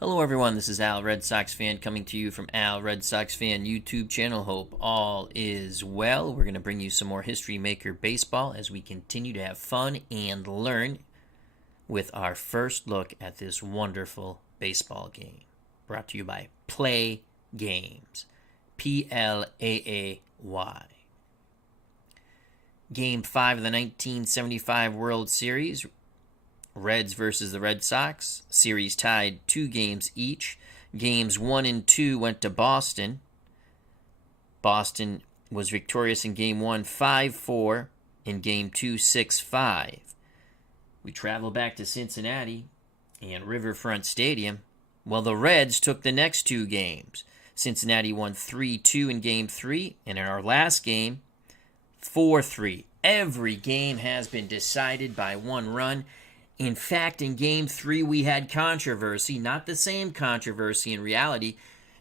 Hello everyone, this is Al, Red Sox fan, coming to you from Al, Red Sox fan YouTube channel. Hope all is well. We're going to bring you some more History Maker baseball as we continue to have fun and learn with our first look at this wonderful baseball game. Brought to you by Play Games. Plaay. Game 5 of the 1975 World Series. Reds versus the Red Sox. Series tied 2 games each. Games 1 and 2 went to Boston. Boston was victorious in Game 1 5-4. In Game 2 6-5. We travel back to Cincinnati and Riverfront Stadium. Well, the Reds took the next 2 games. Cincinnati won 3-2 in Game 3. And in our last game, 4-3. Every game has been decided by 1 run. In fact, in Game 3, we had controversy, not the same controversy in reality.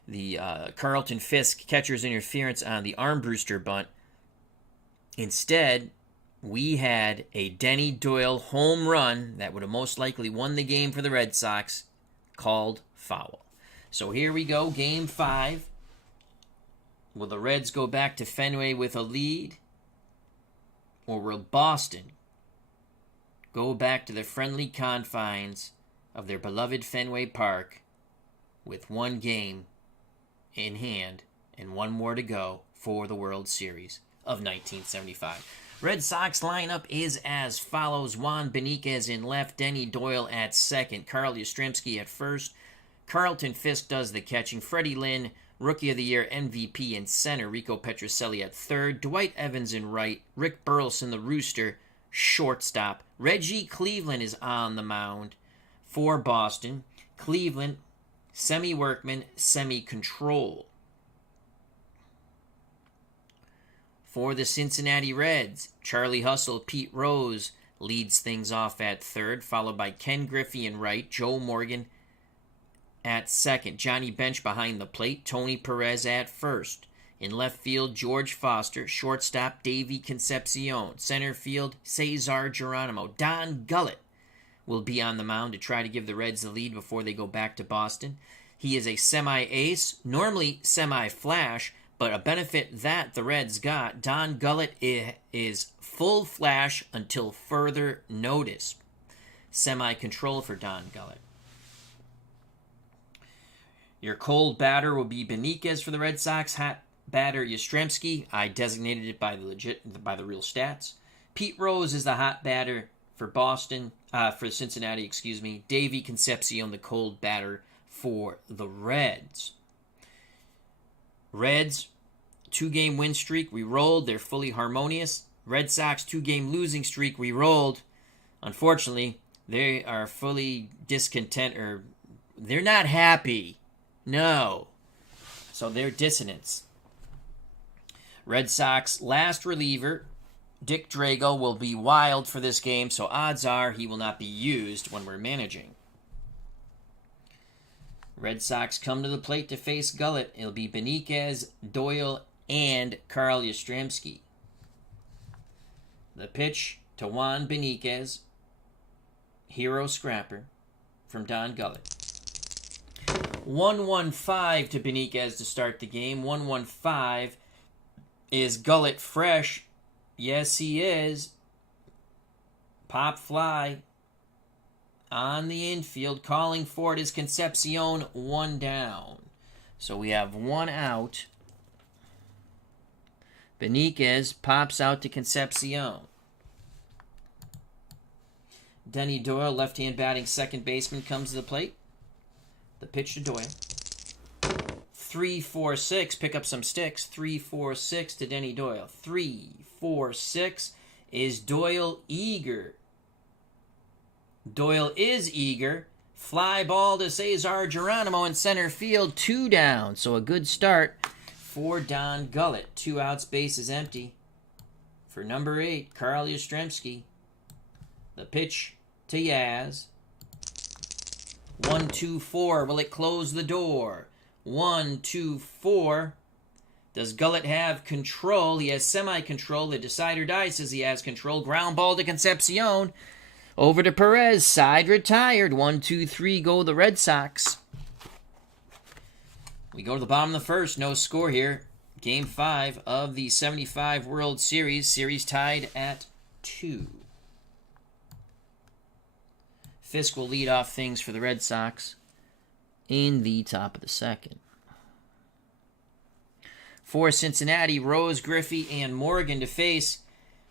The Carlton Fisk catcher's interference on the Armbruster bunt. Instead, we had a Denny Doyle home run that would have most likely won the game for the Red Sox, called foul. So here we go, Game 5. Will the Reds go back to Fenway with a lead? Or will Boston go back to the friendly confines of their beloved Fenway Park with 1 game in hand and 1 more to go for the World Series of 1975. Red Sox lineup is as follows: Juan Beniquez in left, Denny Doyle at second, Carl Yastrzemski at first, Carlton Fisk does the catching, Freddie Lynn, Rookie of the Year MVP in center, Rico Petrocelli at third, Dwight Evans in right, Rick Burleson the Rooster shortstop. Reggie Cleveland is on the mound for Boston. Cleveland, semi-workman, semi-control. For the Cincinnati Reds, Charlie Hustle, Pete Rose leads things off at third, followed by Ken Griffey in right, Joe Morgan at second, Johnny Bench behind the plate, Tony Perez at first. In left field, George Foster. Shortstop, Davey Concepcion. Center field, Cesar Geronimo. Don Gullett will be on the mound to try to give the Reds the lead before they go back to Boston. He is a semi-ace, normally semi-flash, but a benefit that the Reds got, Don Gullett is full flash until further notice. Semi-control for Don Gullett. Your cold batter will be Beniquez for the Red Sox. Hot batter Yastrzemski. I designated it by the real stats. Pete Rose is the hot batter for Boston, for Cincinnati, excuse me. Davey Concepcion, the cold batter for the Reds. Reds, 2-game win streak. We rolled. They're fully harmonious. Red Sox, 2-game losing streak. We rolled. Unfortunately, they are fully discontent, or they're not happy. No. So they're dissonance. Red Sox last reliever, Dick Drago, will be wild for this game, so odds are he will not be used when we're managing. Red Sox come to the plate to face Gullett. It'll be Beniquez, Doyle, and Carl Yastrzemski. The pitch to Juan Beniquez, hero scrapper, from Don Gullett. 1-1-5 to Beniquez to start the game. 1-1-5. Is Gullett fresh? Yes, he is. Pop fly on the infield. Calling for it is Concepcion. 1 down. So we have 1 out. Beniquez pops out to Concepcion. Denny Doyle, left-hand batting second baseman, comes to the plate. The pitch to Doyle. 3-4-6, pick up some sticks. 3-4-6 to Denny Doyle. 3-4-6. Is Doyle eager? Doyle is eager. Fly ball to Cesar Geronimo in center field. 2 down. So a good start for Don Gullett. 2 outs, base is empty. For number 8, Carl Yastrzemski. The pitch to Yaz. 1-2-4. Will it close the door? 1-2-4. Does Gullett have control? He has semi-control. The decider die says he has control. Ground ball to Concepcion. Over to Perez. Side retired. 1-2-3 go the Red Sox. We go to the bottom of the first. No score here. Game 5 of the 75 World Series. Series tied at 2. Fisk will lead off things for the Red Sox in the top of the second. For Cincinnati, Rose, Griffey, and Morgan to face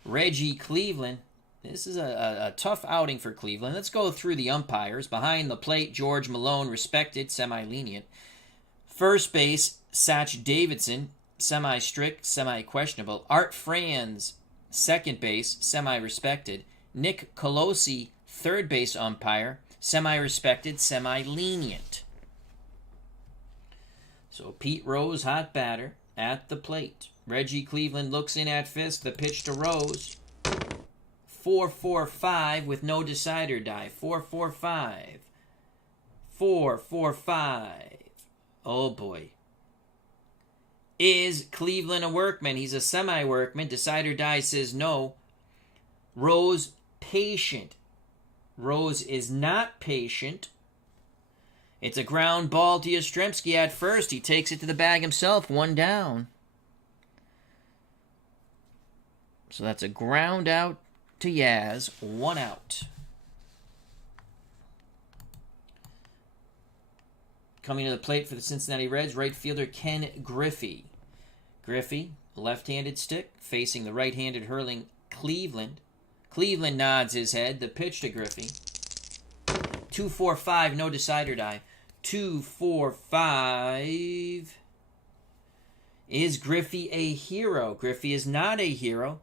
Reggie Cleveland. This is a tough outing for Cleveland. Let's go through the umpires. Behind the plate, George Malone, respected, semi-lenient. First base, Satch Davidson, semi-strict, semi-questionable. Art Franz, second base, semi-respected. Nick Colosi, third base umpire, semi-respected, semi-lenient. So Pete Rose, hot batter, at the plate. Reggie Cleveland looks in at Fisk. The pitch to Rose. 4-4-5 with no decider die. 4-4-5. 4-4-5. Oh boy. Is Cleveland a workman? He's a semi-workman. Decider die says no. Rose, patient. Rose is not patient. It's a ground ball to Yastrzemski at first. He takes it to the bag himself. 1 down. So that's a ground out to Yaz. 1 out. Coming to the plate for the Cincinnati Reds, right fielder Ken Griffey. Griffey, left-handed stick, facing the right-handed hurling Cleveland. Cleveland nods his head. The pitch to Griffey. 2-4-5, no decider die. 2-4-5. Is Griffey a hero? Griffey is not a hero.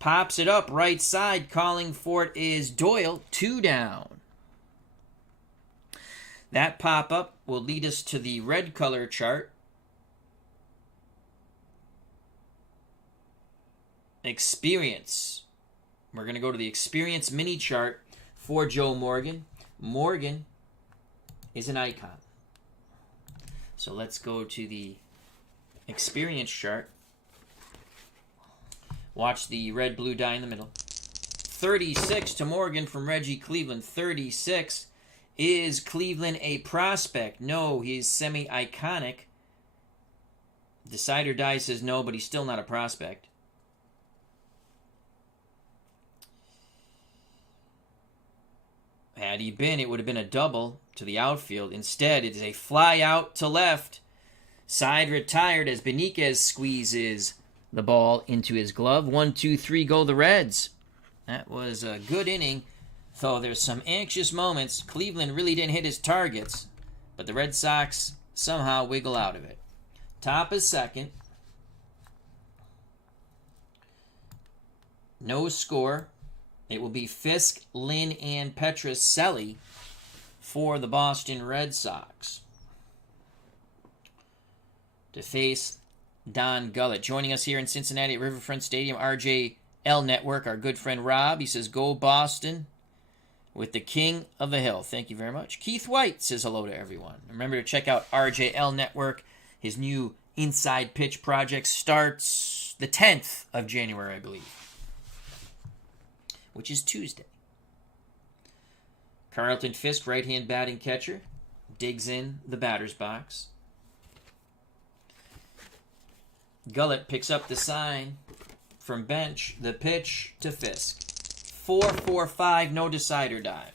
Pops it up right side. Calling for it is Doyle. 2 down. That pop-up will lead us to the red color chart. Experience. We're going to go to the experience mini chart for Joe Morgan. Morgan is an icon. So let's go to the experience chart. Watch the red-blue die in the middle. 36 to Morgan from Reggie Cleveland. 36. Is Cleveland a prospect? No, he's semi-iconic. Decider die says no, but he's still not a prospect. Had he been, it would have been a double to the outfield. Instead, it is a fly out to left. Side retired as Beniquez squeezes the ball into his glove. 1-2-3 go the Reds. That was a good inning, though there's some anxious moments. Cleveland really didn't hit his targets, but the Red Sox somehow wiggle out of it. Top is second. No score. It will be Fisk, Lynn, and Petrocelli for the Boston Red Sox to face Don Gullett. Joining us here in Cincinnati at Riverfront Stadium, RJL Network, our good friend Rob. He says, go Boston with the king of the hill. Thank you very much. Keith White says hello to everyone. Remember to check out RJL Network. His new Inside Pitch project starts the 10th of January, I believe, which is Tuesday. Carlton Fisk, right-hand batting catcher, digs in the batter's box. Gullett picks up the sign from bench. The pitch to Fisk. 4-4-5, no decider die.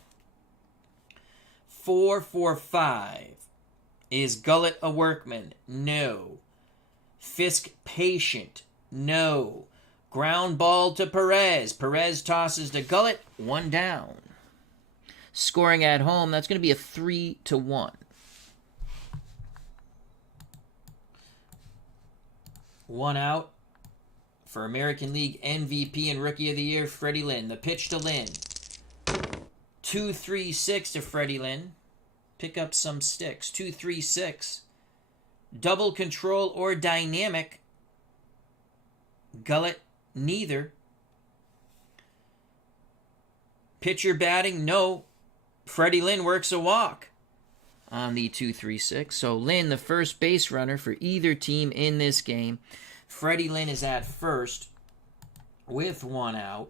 4-4-5. Is Gullett a workman? No. Fisk patient? No. Ground ball to Perez. Perez tosses to Gullett. 1 down. Scoring at home, that's going to be a 3-1. 1 out for American League MVP and Rookie of the Year, Freddie Lynn. The pitch to Lynn. 2-3-6 to Freddie Lynn. Pick up some sticks. 2-3-6. Double control or dynamic. Gullett, neither. Pitcher batting, no. Freddie Lynn works a walk on the 2-3-6. So Lynn, the first base runner for either team in this game. Freddie Lynn is at first with 1 out.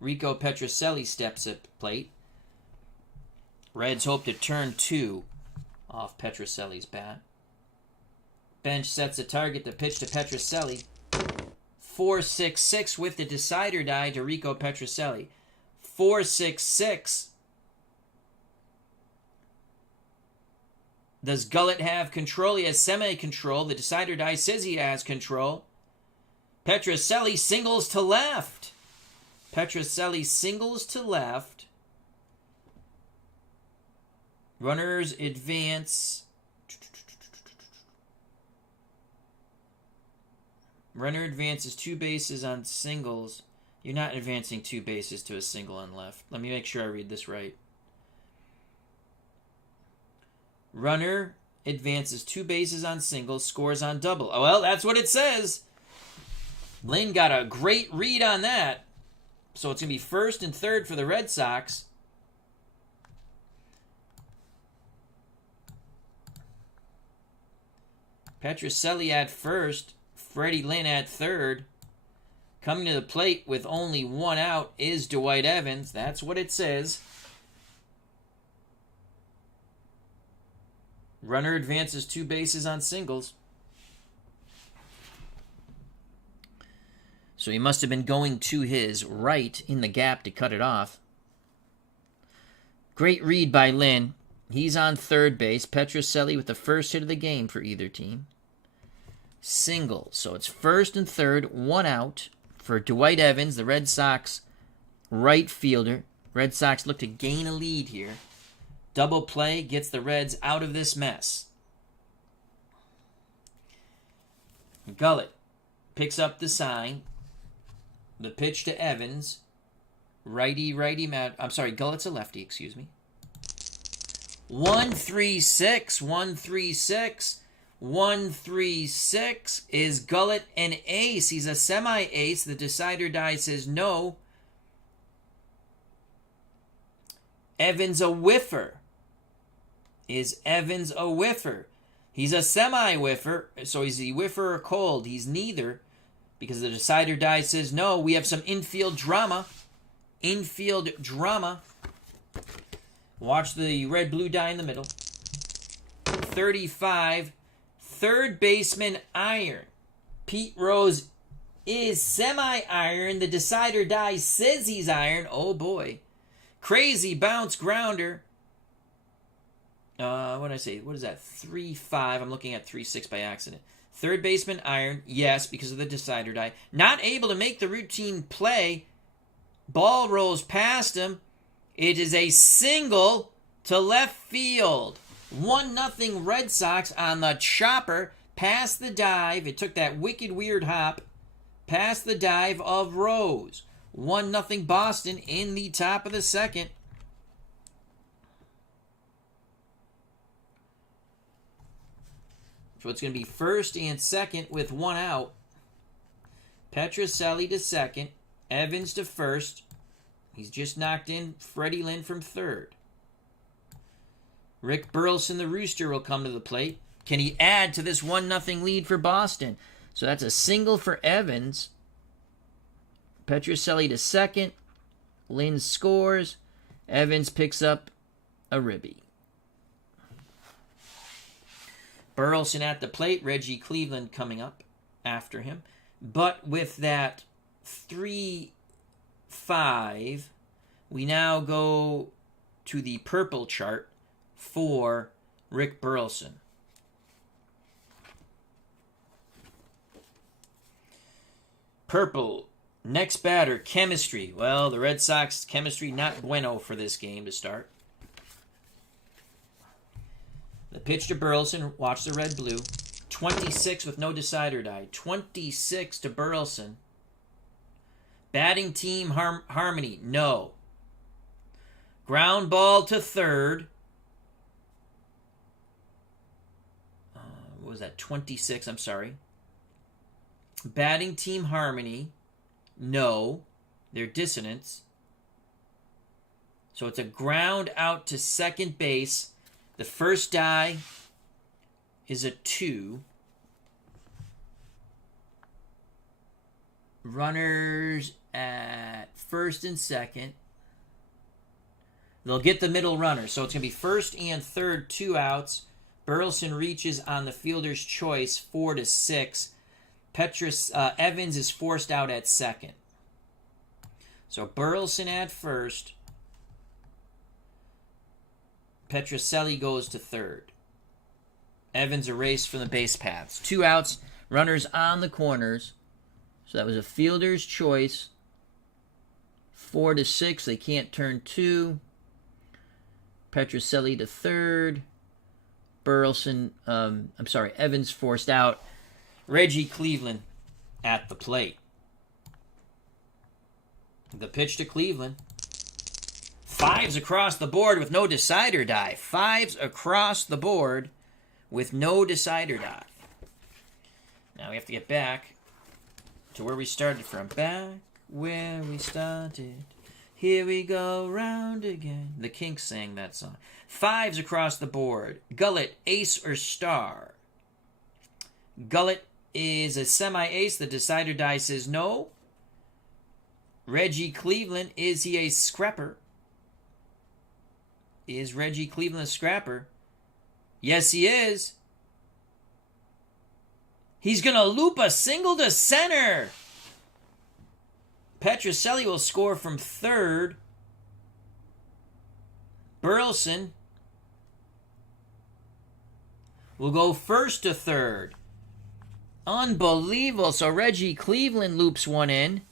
Rico Petrocelli steps up plate. Reds hope to turn 2 off Petrocelli's bat. Bench sets a target to pitch to Petrocelli. 4-6-6 with the decider die to Rico Petrocelli. 4-6-6. Does Gullett have control? He has semi-control. The decider die says he has control. Petrocelli singles to left. Petrocelli singles to left. Runners advance. Runner advances 2 bases on singles. You're not advancing 2 bases to a single on left. Let me make sure I read this right. Runner advances 2 bases on singles, scores on double. Oh, well, that's what it says. Lynn got a great read on that. So it's going to be first and third for the Red Sox. Petrocelli at first. Freddie Lynn at third. Coming to the plate with only 1 out is Dwight Evans. That's what it says. Runner advances 2 bases on singles. So he must have been going to his right in the gap to cut it off. Great read by Lynn. He's on third base. Petrocelli with the first hit of the game for either team. Single. So it's first and third, 1 out for Dwight Evans, the Red Sox right fielder. Red Sox look to gain a lead here. Double play gets the Reds out of this mess. Gullett picks up the sign. The pitch to Evans. Righty, Gullett's a lefty, excuse me. 1-3-6, 1-3-6. 1-3-6. Is Gullett an ace? He's a semi-ace. The decider die says no. Evans a whiffer. Is Evans a whiffer? He's a semi-whiffer. So is he whiffer or cold? He's neither. Because the decider die says no. We have some infield drama. Infield drama. Watch the red-blue die in the middle. 35. Third baseman iron. Pete Rose is semi-iron. The decider die says he's iron. Oh boy. Crazy bounce grounder. What did I say? What is that? 3-5. I'm looking at 3-6 by accident. Third baseman iron. Yes, because of the decider die. Not able to make the routine play. Ball rolls past him. It is a single to left field. 1-0 Red Sox on the chopper. Past the dive. It took that wicked weird hop. Past the dive of Rose. 1-0 Boston in the top of the second. So it's going to be first and second with 1 out. Petrocelli to second. Evans to first. He's just knocked in Freddie Lynn from third. Rick Burleson, the Rooster, will come to the plate. Can he add to this 1-0 lead for Boston? So that's a single for Evans. Petrocelli to second. Lynn scores. Evans picks up a ribby. Burleson at the plate. Reggie Cleveland coming up after him. But with that 3-5, we now go to the purple chart for Rick Burleson. Purple. Next batter, chemistry. Well, the Red Sox chemistry not bueno for this game to start. The pitch to Burleson. Watch the red-blue. 26 with no decider die. 26 to Burleson. Batting team harmony. No. Ground ball to third. What was that? 26, I'm sorry. Batting team harmony. No. They're dissonance. So it's a ground out to second base. The first die is a 2. Runners at first and second. They'll get the middle runner. So it's going to be first and third, 2 outs. Burleson reaches on the fielder's choice, 4-6. Evans is forced out at second. So Burleson at first. Petrocelli goes to third. Evans erased from the base paths. 2 outs, runners on the corners. So that was a fielder's choice. 4-6, they can't turn 2. Petrocelli to third. Evans forced out. Reggie Cleveland at the plate. The pitch to Cleveland. 5s across the board with no decider die. 5s across the board with no decider die. Now we have to get back to where we started from. Back where we started. Here we go round again. The Kinks sang that song. 5s across the board. Gullett, ace or star? Gullett is a semi-ace. The decider die says no. Reggie Cleveland, is he a scrapper? Is Reggie Cleveland a scrapper? Yes, he is. He's going to loop a single to center. Petrocelli will score from third. Burleson will go first to third. Unbelievable. So Reggie Cleveland loops one in.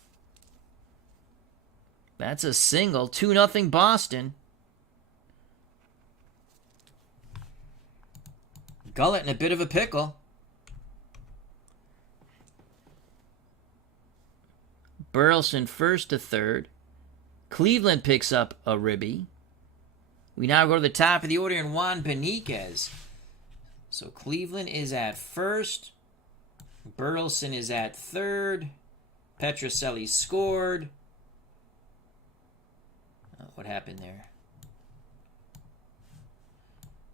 That's a single. 2-0 Boston. Gullett in a bit of a pickle. Burleson first to third. Cleveland picks up a ribby. We now go to the top of the order in Juan Beniquez. So Cleveland is at first. Burleson is at third. Petrocelli scored. Oh, what happened there?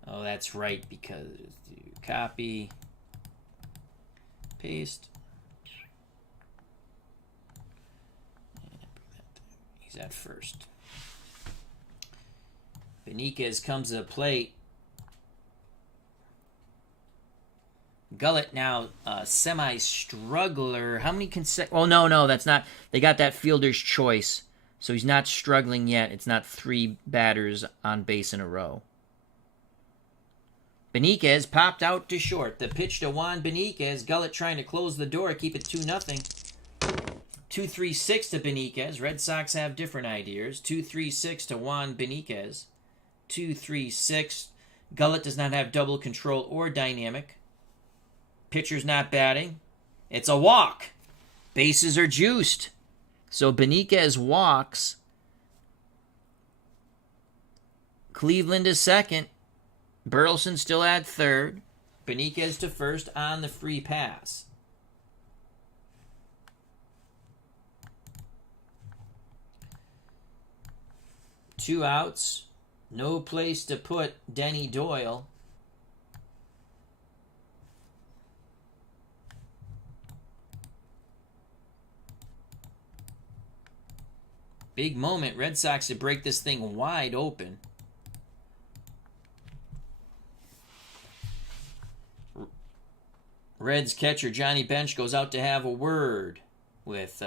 Oh, that's right, because copy, paste. He's at first. Beniquez comes to the plate. Gullett now semi-struggler. How many Oh, no, that's not. They got that fielder's choice. So he's not struggling yet. It's not 3 batters on base in a row. Beniquez popped out to short. The pitch to Juan Beniquez. Gullett trying to close the door, keep it 2-0. 2-3-6 to Beniquez. Red Sox have different ideas. 2-3-6 to Juan Beniquez. 2-3-6. Gullett does not have double control or dynamic. Pitcher's not batting. It's a walk. Bases are juiced. So Beniquez walks. Cleveland is second. Burleson still at third. Beniquez to first on the free pass. Two outs. No place to put Denny Doyle. Big moment. Red Sox to break this thing wide open. Reds catcher Johnny Bench goes out to have a word with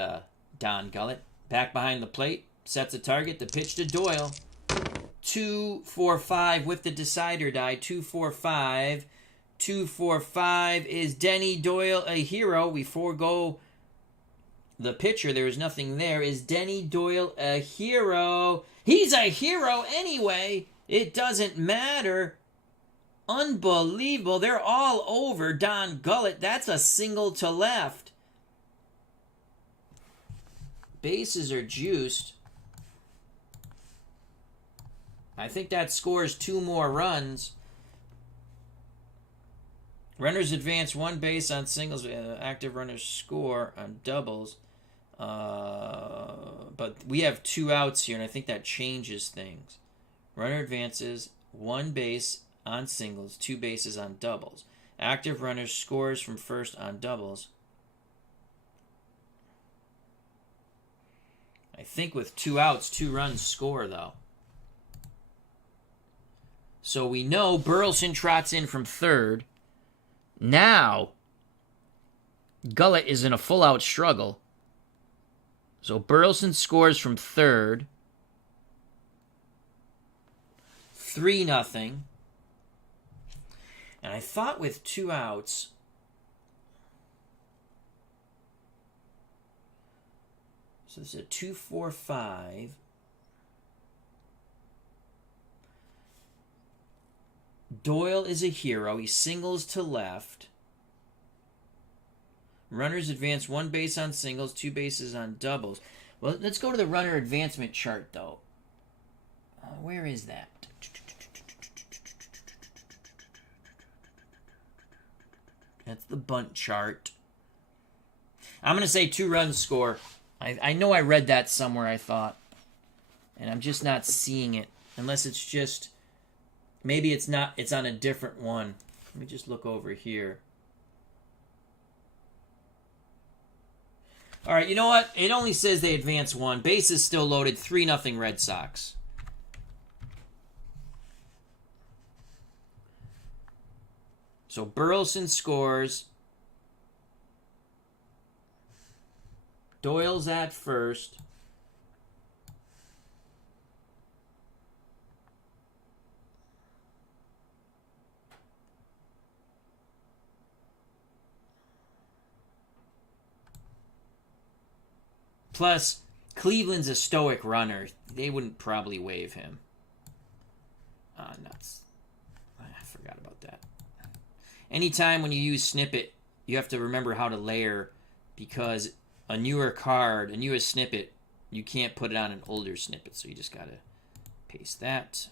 Don Gullett. Back behind the plate. Sets a target. The pitch to Doyle. 2-4-5 with the decider die. 2-4-5. 2-4-5. Is Denny Doyle a hero? We forego the pitcher. There is nothing there. Is Denny Doyle a hero? He's a hero anyway. It doesn't matter. Unbelievable. They're all over Don Gullett. That's a single to left. Bases are juiced. I think that scores 2 more runs. Runners advance 1 base on singles. Active runners score on doubles. But we have 2 outs here, and I think that changes things. Runner advances 1 base on singles, 2 bases on doubles. Active runners scores from first on doubles. I think with 2 outs, 2 runs score, though. So we know Burleson trots in from third. Now, Gullett is in a full-out struggle. So Burleson scores from third. 3-0. And I thought with 2 outs, so this is a 2-4-5. Doyle is a hero. He singles to left. Runners advance 1 base on singles, 2 bases on doubles. Well, let's go to the runner advancement chart, though. Where is that? That's the bunt chart. I'm going to say 2 runs score. I know I read that somewhere, I thought. And I'm just not seeing it. Unless it's just... Maybe it's not. It's on a different one. Let me just look over here. All right, you know what? It only says they advance 1. Base is still loaded. 3-0 Red Sox. So Burleson scores. Doyle's at first. Plus, Cleveland's a stoic runner. They wouldn't probably waive him. Nuts. I forgot about that. Anytime when you use snippet, you have to remember how to layer, because a newer card, a newer snippet, you can't put it on an older snippet. So you just got to paste that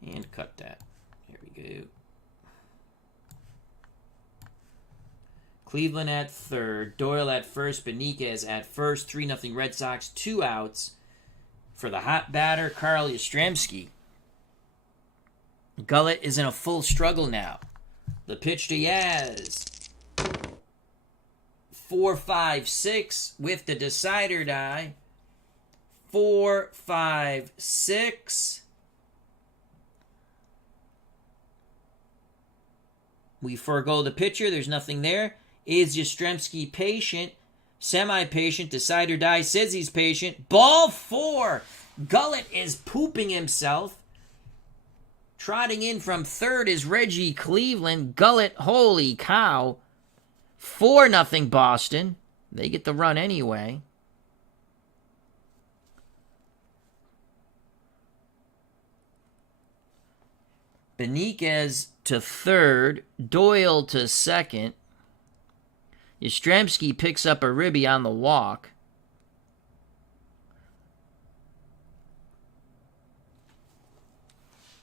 and cut that. There we go. Cleveland at third, Doyle at first, Benitez at first, 3-0 Red Sox, 2 outs for the hot batter, Carl Yastrzemski. Gullett is in a full struggle now. The pitch to Yaz. 4-5-6 with the decider die. 4-5-6. We forego the pitcher. There's nothing there. Is Yastrzemski patient? Semi-patient. Decide or die says he's patient. Ball 4. Gullett is pooping himself. Trotting in from third is Reggie Cleveland. Gullett, holy cow. 4-0 Boston. They get the run anyway. Benitez to third. Doyle to second. Yastrzemski picks up a ribby on the walk.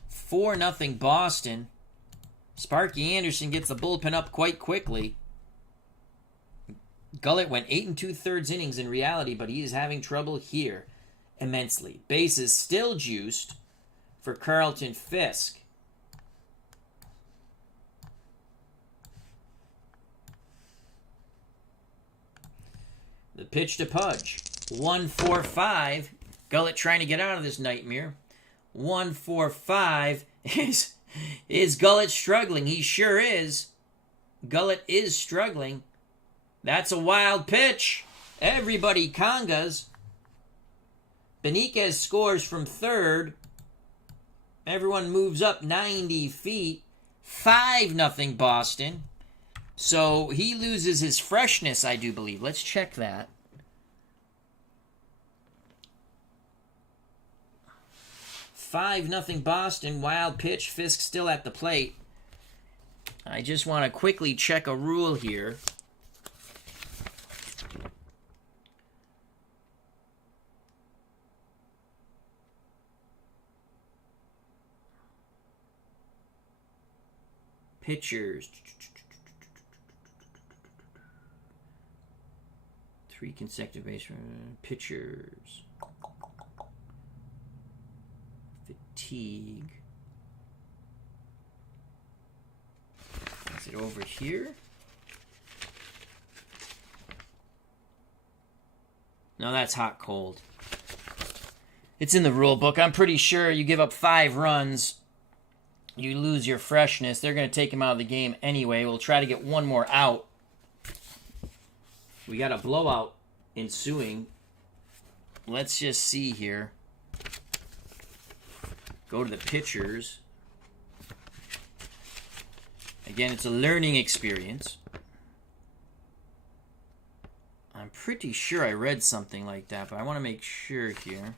Four nothing Boston. Sparky Anderson gets the bullpen up quite quickly. Gullett went 8 2/3 innings in reality, but he is having trouble here immensely. Bases still juiced for Carlton Fisk. The pitch to Pudge. 1-4-5. Gullett trying to get out of this nightmare. 1-4-5. Is Gullett struggling? He sure is. Gullett is struggling. That's a wild pitch. Everybody congas. Benitez scores from third. Everyone moves up 90 feet. 5-0 Boston. So he loses his freshness, I do believe. Let's check that. 5-0 Boston. Wild pitch. Fisk still at the plate. I just want to quickly check a rule here. Pitchers. 3 consecutive base pitchers. Fatigue. Is it over here? No, that's hot cold. It's in the rule book. I'm pretty sure you give up 5 runs you lose your freshness. They're going to take him out of the game anyway. We'll try to get one more out. We got a blowout ensuing. Let's just see here. Go to the pitchers. Again, it's a learning experience. I'm pretty sure I read something like that, but I want to make sure here.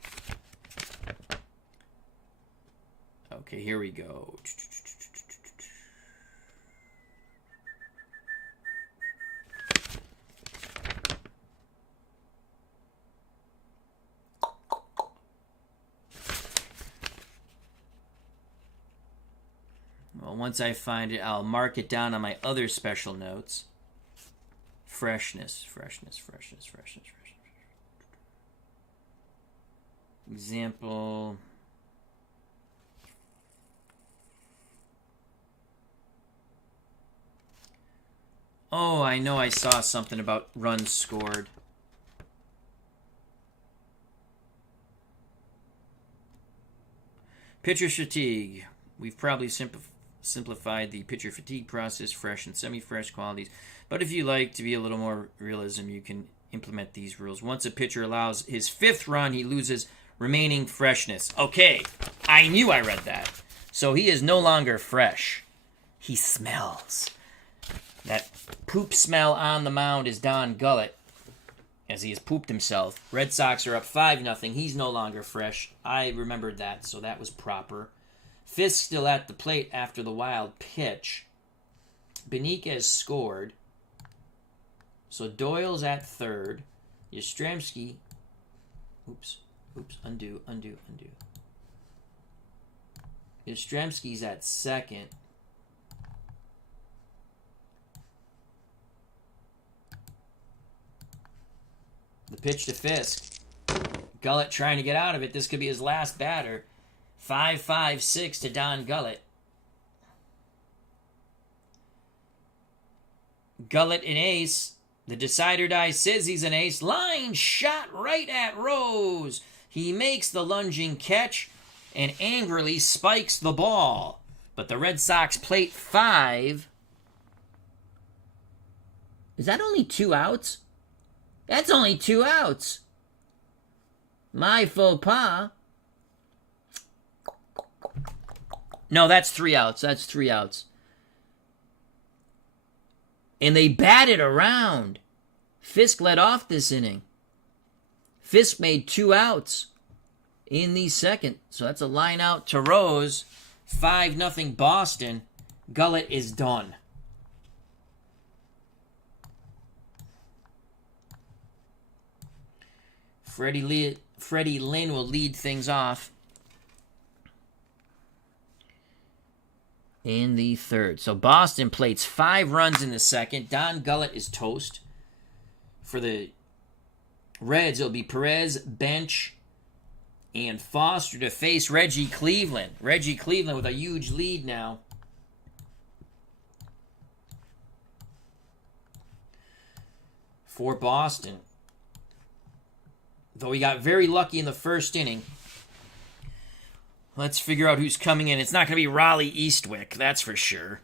Okay, here we go. Well, once I find it, I'll mark it down on my other special notes. Freshness. Example. Oh, I know I saw something about runs scored. Pitcher fatigue. We've probably simplified the pitcher fatigue process, fresh and semi-fresh qualities. But if you like to be a little more realism, you can implement these rules. Once a pitcher allows his 5th run, he loses remaining freshness. Okay, I knew I read that. So he is no longer fresh. He smells. That poop smell on the mound is Don Gullett, as he has pooped himself. Red Sox are up 5-0. He's no longer fresh. I remembered that, so that was proper. Fisk still at the plate after the wild pitch. Benitez scored. So Doyle's at 3rd. Yastrzemski. Undo. Yastrzemski's at 2nd. The pitch to Fisk. Gullett trying to get out of it. This could be his last batter. 5-5-6 to Don Gullett. Gullett an ace. The decider die says he's an ace. Line shot right at Rose. He makes the lunging catch and angrily spikes the ball. But the Red Sox plate 5. Is that only 2 outs? That's only 2 outs. My faux pas. No, that's 3 outs. That's 3 outs. And they batted around. Fisk led off this inning. Fisk made 2 outs in the second. So that's a line out to Rose. 5-0 Boston. Gullett is done. Freddie Lynn will lead things off in the third. So Boston plates 5 runs in the second. Don Gullett is toast. For the Reds, it'll be Perez, Bench, and Foster to face Reggie Cleveland. Reggie Cleveland with a huge lead now. For Boston. Though he got very lucky in the first inning. Let's figure out who's coming in. It's not going to be Raleigh Eastwick, that's for sure.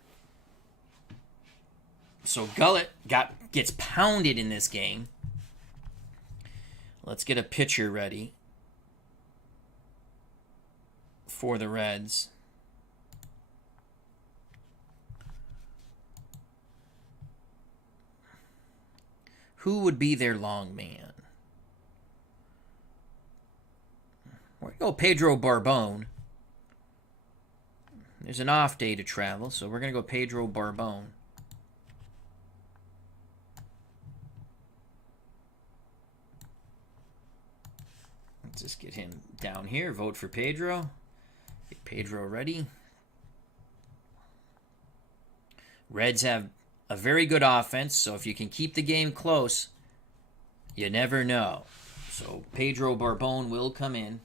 So Gullett gets pounded in this game. Let's get a pitcher ready for the Reds. Who would be their long man? We're going to go Pedro Barbone. There's an off day to travel, so we're going to go Pedro Barbone. Let's just get him down here. Vote for Pedro. Get Pedro ready. Reds have a very good offense, so if you can keep the game close, you never know. So Pedro Barbone will come in.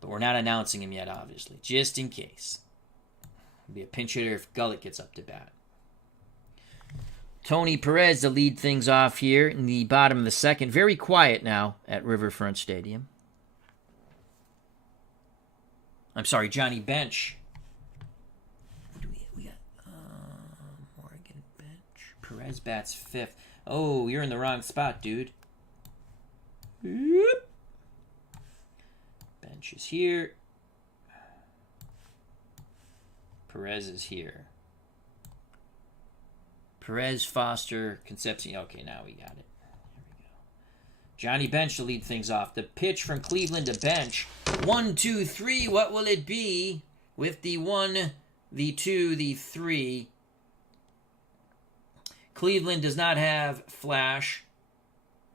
But we're not announcing him yet, obviously, just in case. It'll be a pinch hitter if Gullett gets up to bat. Tony Perez to lead things off here in the bottom of the second. Very quiet now at Riverfront Stadium. I'm sorry, Johnny Bench Perez bats 5th. Oh, you're in the wrong spot, dude. Bench is here. Perez is here. Perez, Foster, Concepcion. Okay, now we got it. There we go. Johnny Bench to lead things off. The pitch from Cleveland to Bench. 1, 2, 3. What will it be? With the 1, the 2, the 3. Cleveland does not have Flash.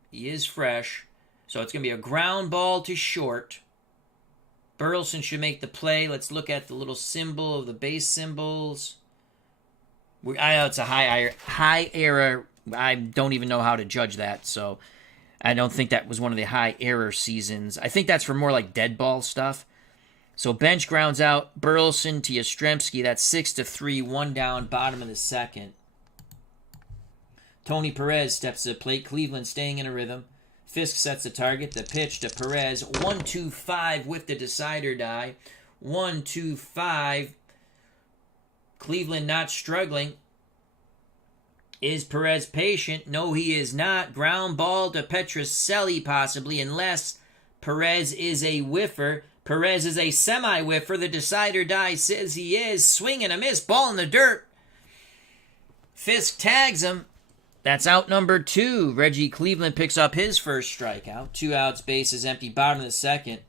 He is fresh. So it's going to be a ground ball to short. Burleson should make the play. Let's look at the little symbol of the base symbols. I know it's a high error. I don't even know how to judge that, so I don't think that was one of the high error seasons. I think that's for more like dead ball stuff. So Bench grounds out Burleson to Yastrzemski. That's 6-3, 1 down, bottom of the second. Tony Perez steps to the plate. Cleveland staying in a rhythm. Fisk sets the target. The pitch to Perez. 1-2-5 with the decider die. 1-2-5. Cleveland not struggling. Is Perez patient? No, he is not. Ground ball to Petrocelli possibly, unless Perez is a whiffer. Perez is a semi-whiffer. The decider die says he is. Swing and a miss. Ball in the dirt. Fisk tags him. That's out number 2. Reggie Cleveland picks up his first strikeout. 2 outs, bases empty, bottom of the second.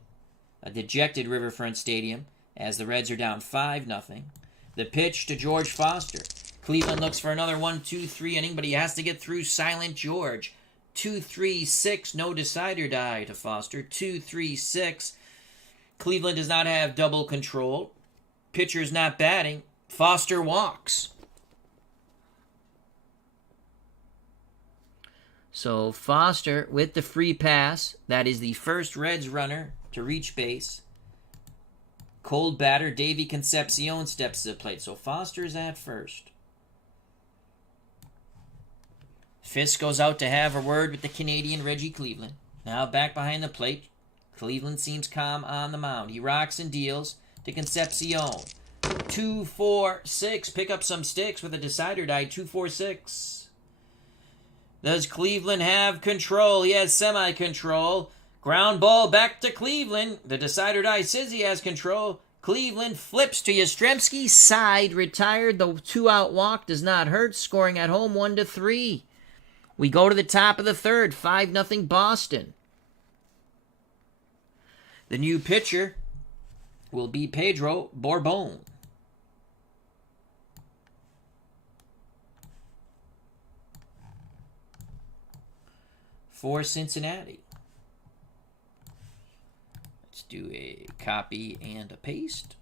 A dejected Riverfront Stadium as the Reds are down 5-0. The pitch to George Foster. Cleveland looks for another 1-2-3 inning, but he has to get through Silent George. 2-3-6, no decider die to Foster. 2-3-6. Cleveland does not have double control. Pitcher's not batting. Foster walks. So Foster with the free pass. That is the first Reds runner to reach base. Cold batter Davey Concepcion steps to the plate. So Foster's at first. Fisk goes out to have a word with the Canadian Reggie Cleveland. Now back behind the plate. Cleveland seems calm on the mound. He rocks and deals to Concepcion. 2-4-6. Pick up some sticks with a decider die. 2-4-6. Does Cleveland have control? He has semi-control. Ground ball back to Cleveland. The decider die says he has control. Cleveland flips to Yastrzemski. Side retired. The 2-out walk does not hurt. Scoring at home 1-3. We go to the top of the third. 5-0 Boston. The new pitcher will be Pedro Borbon. For Cincinnati. Let's do a copy and a paste.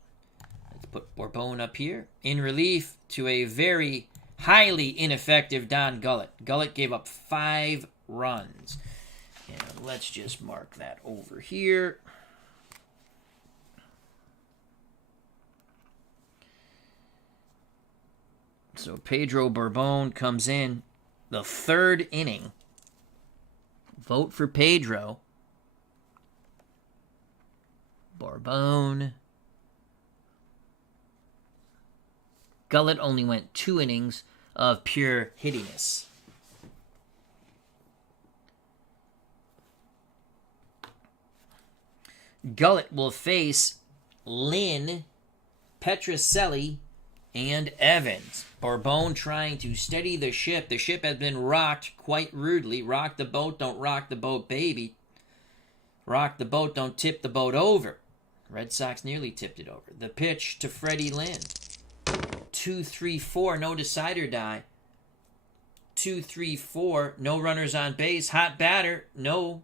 Let's put Borbon up here. In relief to a very highly ineffective Don Gullett. Gullett gave up 5 runs. And let's just mark that over here. So Pedro Borbon comes in the 3rd inning. Vote for Pedro. Borbon. Gullett only went 2 innings of pure hittiness. Gullett will face Lynn, Petrocelli, and Evans. Borbon trying to steady the ship. The ship has been rocked quite rudely. Rock the boat, don't rock the boat, baby. Rock the boat, don't tip the boat over. Red Sox nearly tipped it over. The pitch to Freddie Lynn. 2-3-4, no decider die. 2-3-4, no runners on base. Hot batter, no.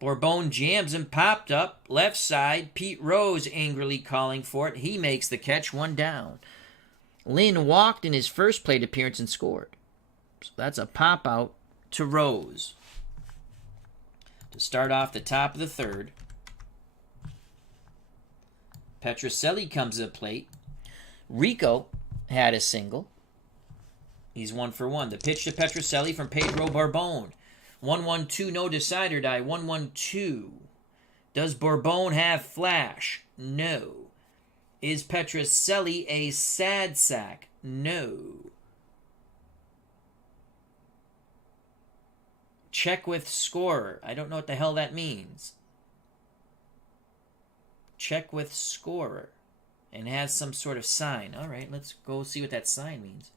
Borbon jams and popped up. Left side, Pete Rose angrily calling for it. He makes the catch, 1 down. Lynn walked in his first plate appearance and scored. So that's a pop out to Rose. To start off the top of the 3rd. Petrocelli comes to the plate. Rico had a single. He's 1 for 1. The pitch to Petrocelli from Pedro Borbon. 1-1-2, no decider die. 1-1-2. Does Borbon have flash? No. Is Petrocelli a sad sack? No. Check with scorer. I don't know what the hell that means. Check with scorer. And has some sort of sign. All right, let's go see what that sign means.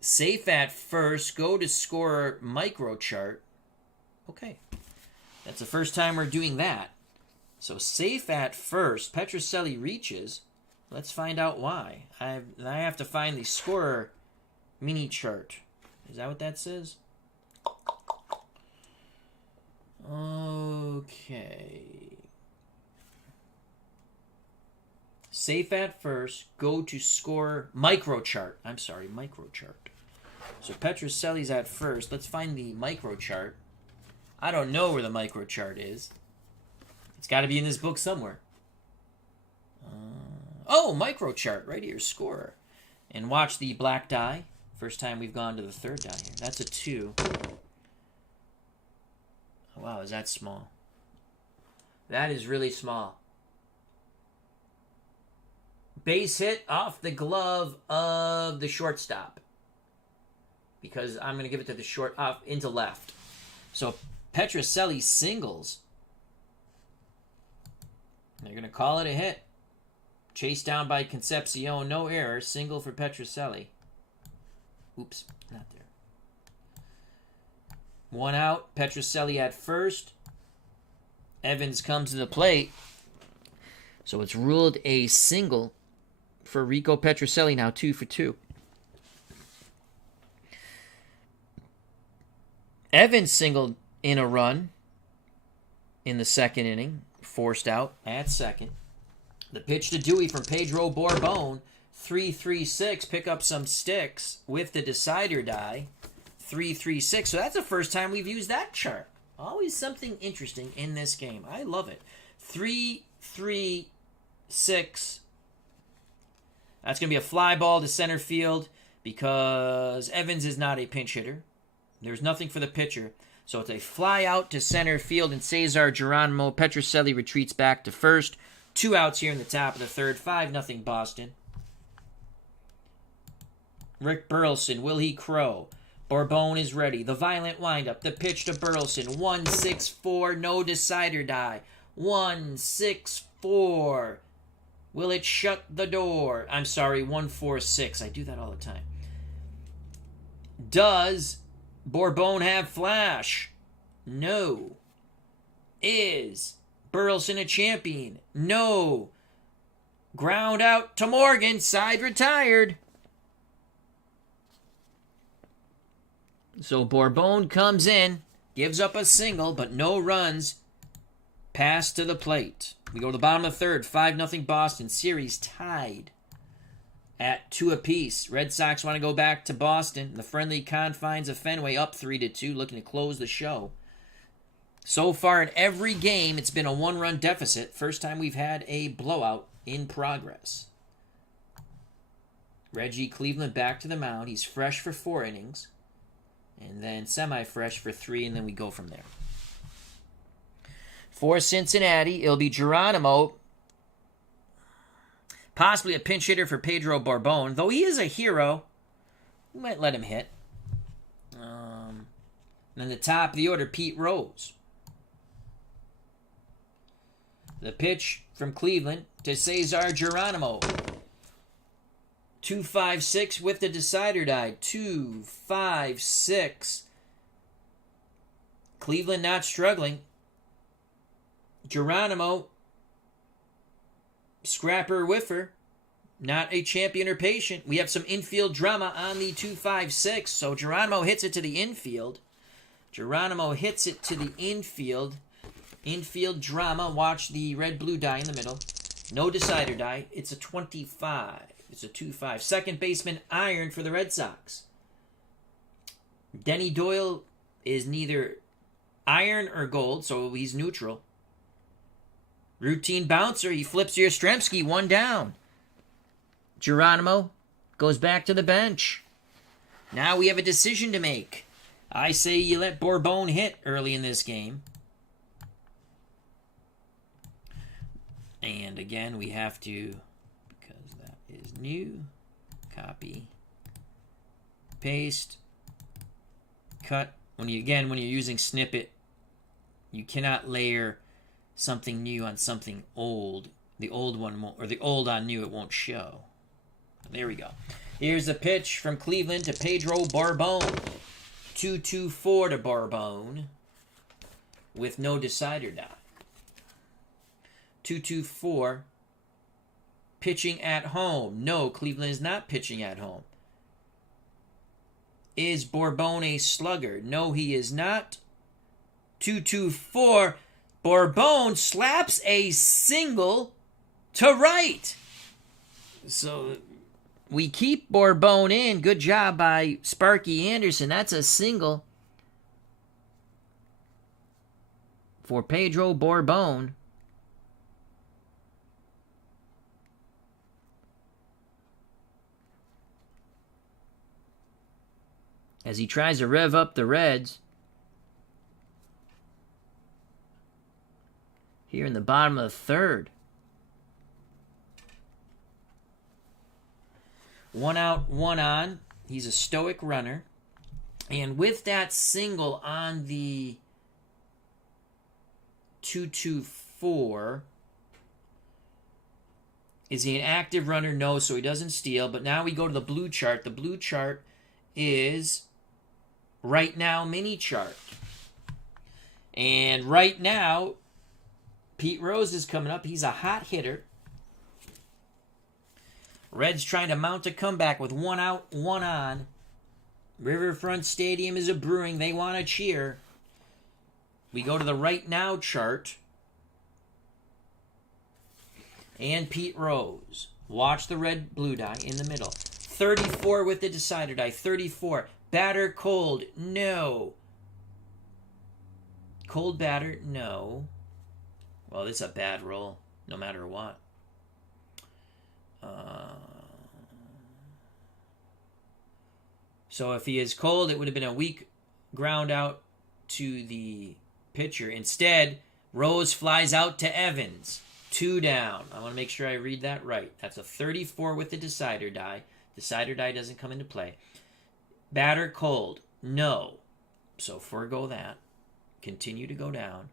Safe at first. Go to scorer micro chart. Okay. That's the first time we're doing that. So safe at first. Petrocelli reaches. Let's find out why. I have to find the scorer mini chart. Is that what that says? Okay. Safe at first. Go to scorer micro chart. I'm sorry, micro chart. So Petrocelli's at first. Let's find the micro chart. I don't know where the micro chart is. It's got to be in this book somewhere. Oh, micro chart right here, scorer. And watch the black die. First time we've gone to the third die here. That's a 2. Wow, is that small? That is really small. Base hit off the glove of the shortstop. Because I'm going to give it to the short, off into left. So Petrocelli singles. They're going to call it a hit. Chased down by Concepcion. No error. Single for Petrocelli. Oops, not there. 1 out. Petrocelli at first. Evans comes to the plate. So it's ruled a single for Rico Petrocelli, now 2 for 2. Evans singled in a run in the second inning. Forced out at second. The pitch to Dewey from Pedro Borbon. 3-3-6. Pick up some sticks with the decider die. 3-3-6. So that's the first time we've used that chart. Always something interesting in this game. I love it. 3-3-6. That's going to be a fly ball to center field because Evans is not a pinch hitter. There's nothing for the pitcher. So it's a fly out to center field, and Cesar Geronimo Petrocelli retreats back to first. 2 outs here in the top of the third. 5-0 Boston. Rick Burleson, will he crow? Borbon is ready. The violent windup. The pitch to Burleson. 1-6-4. No decider die. 1-6-4. Will it shut the door? I'm sorry, 1-4-6. I do that all the time. Does Borbon have flash? No. Is Burleson a champion? No. Ground out to Morgan. Side retired. So Borbon comes in, gives up a single, but no runs. Pass to the plate. We go to the bottom of the third. 5-0 Boston. Series tied at 2 apiece. Red Sox want to go back to Boston. The friendly confines of Fenway, up 3-2, looking to close the show. So far in every game, it's been a 1-run deficit. First time we've had a blowout in progress. Reggie Cleveland back to the mound. He's fresh for 4 innings. And then semi-fresh for 3, and then we go from there. For Cincinnati, it'll be Geronimo. Possibly a pinch hitter for Pedro Borbon. Though he is a hero, we might let him hit. Then the top of the order, Pete Rose. The pitch from Cleveland to Cesar Geronimo. 2-5-6 with the decider die. 2-5-6. Cleveland not struggling. Geronimo, scrapper whiffer, not a champion or patient. We have some infield drama on the 2-5-6. So Geronimo hits it to the infield. Geronimo hits it to the infield. Infield drama. Watch the red-blue die in the middle. No decider die. It's a 25. It's a 2-5. Second baseman, iron for the Red Sox. Denny Doyle is neither iron or gold, so he's neutral. Routine bouncer. He flips Yastrzemski. 1 down. Geronimo goes back to the bench. Now we have a decision to make. I say you let Borbon hit early in this game. And again, we have to, because that is new, copy, paste, cut. When you're using snippet, you cannot layer something new on something old. The old one won't, or the old on new, it won't show. There we go. Here's a pitch from Cleveland to Pedro Barbone. 2-2-4 to Barbone with no decider die. 2-2-4. Pitching at home. No, Cleveland is not pitching at home. Is Barbone a slugger? No, he is not. 2-2-4. Barbone slaps a single to right. So we keep Barbone in. Good job by Sparky Anderson. That's a single for Pedro Barbone. As he tries to rev up the Reds. Here in the bottom of the third. 1 out, 1 on. He's a stoic runner. And with that single on the 2-2-4, is he an active runner? No, so he doesn't steal. But now we go to the blue chart. The blue chart is right now mini chart. And right now, Pete Rose is coming up. He's a hot hitter. Reds trying to mount a comeback with 1 out, 1 on. Riverfront Stadium is a brewing. They want to cheer. We go to the right now chart. And Pete Rose. Watch the red-blue die in the middle. 34 with the decider die. 34. Batter cold. No. Cold batter. No. Well, this is a bad roll, no matter what. So if he is cold, it would have been a weak ground out to the pitcher. Instead, Rose flies out to Evans. 2 down. I want to make sure I read that right. That's a 34 with the decider die. Decider die doesn't come into play. Batter cold. No. So forego that. Continue to go down.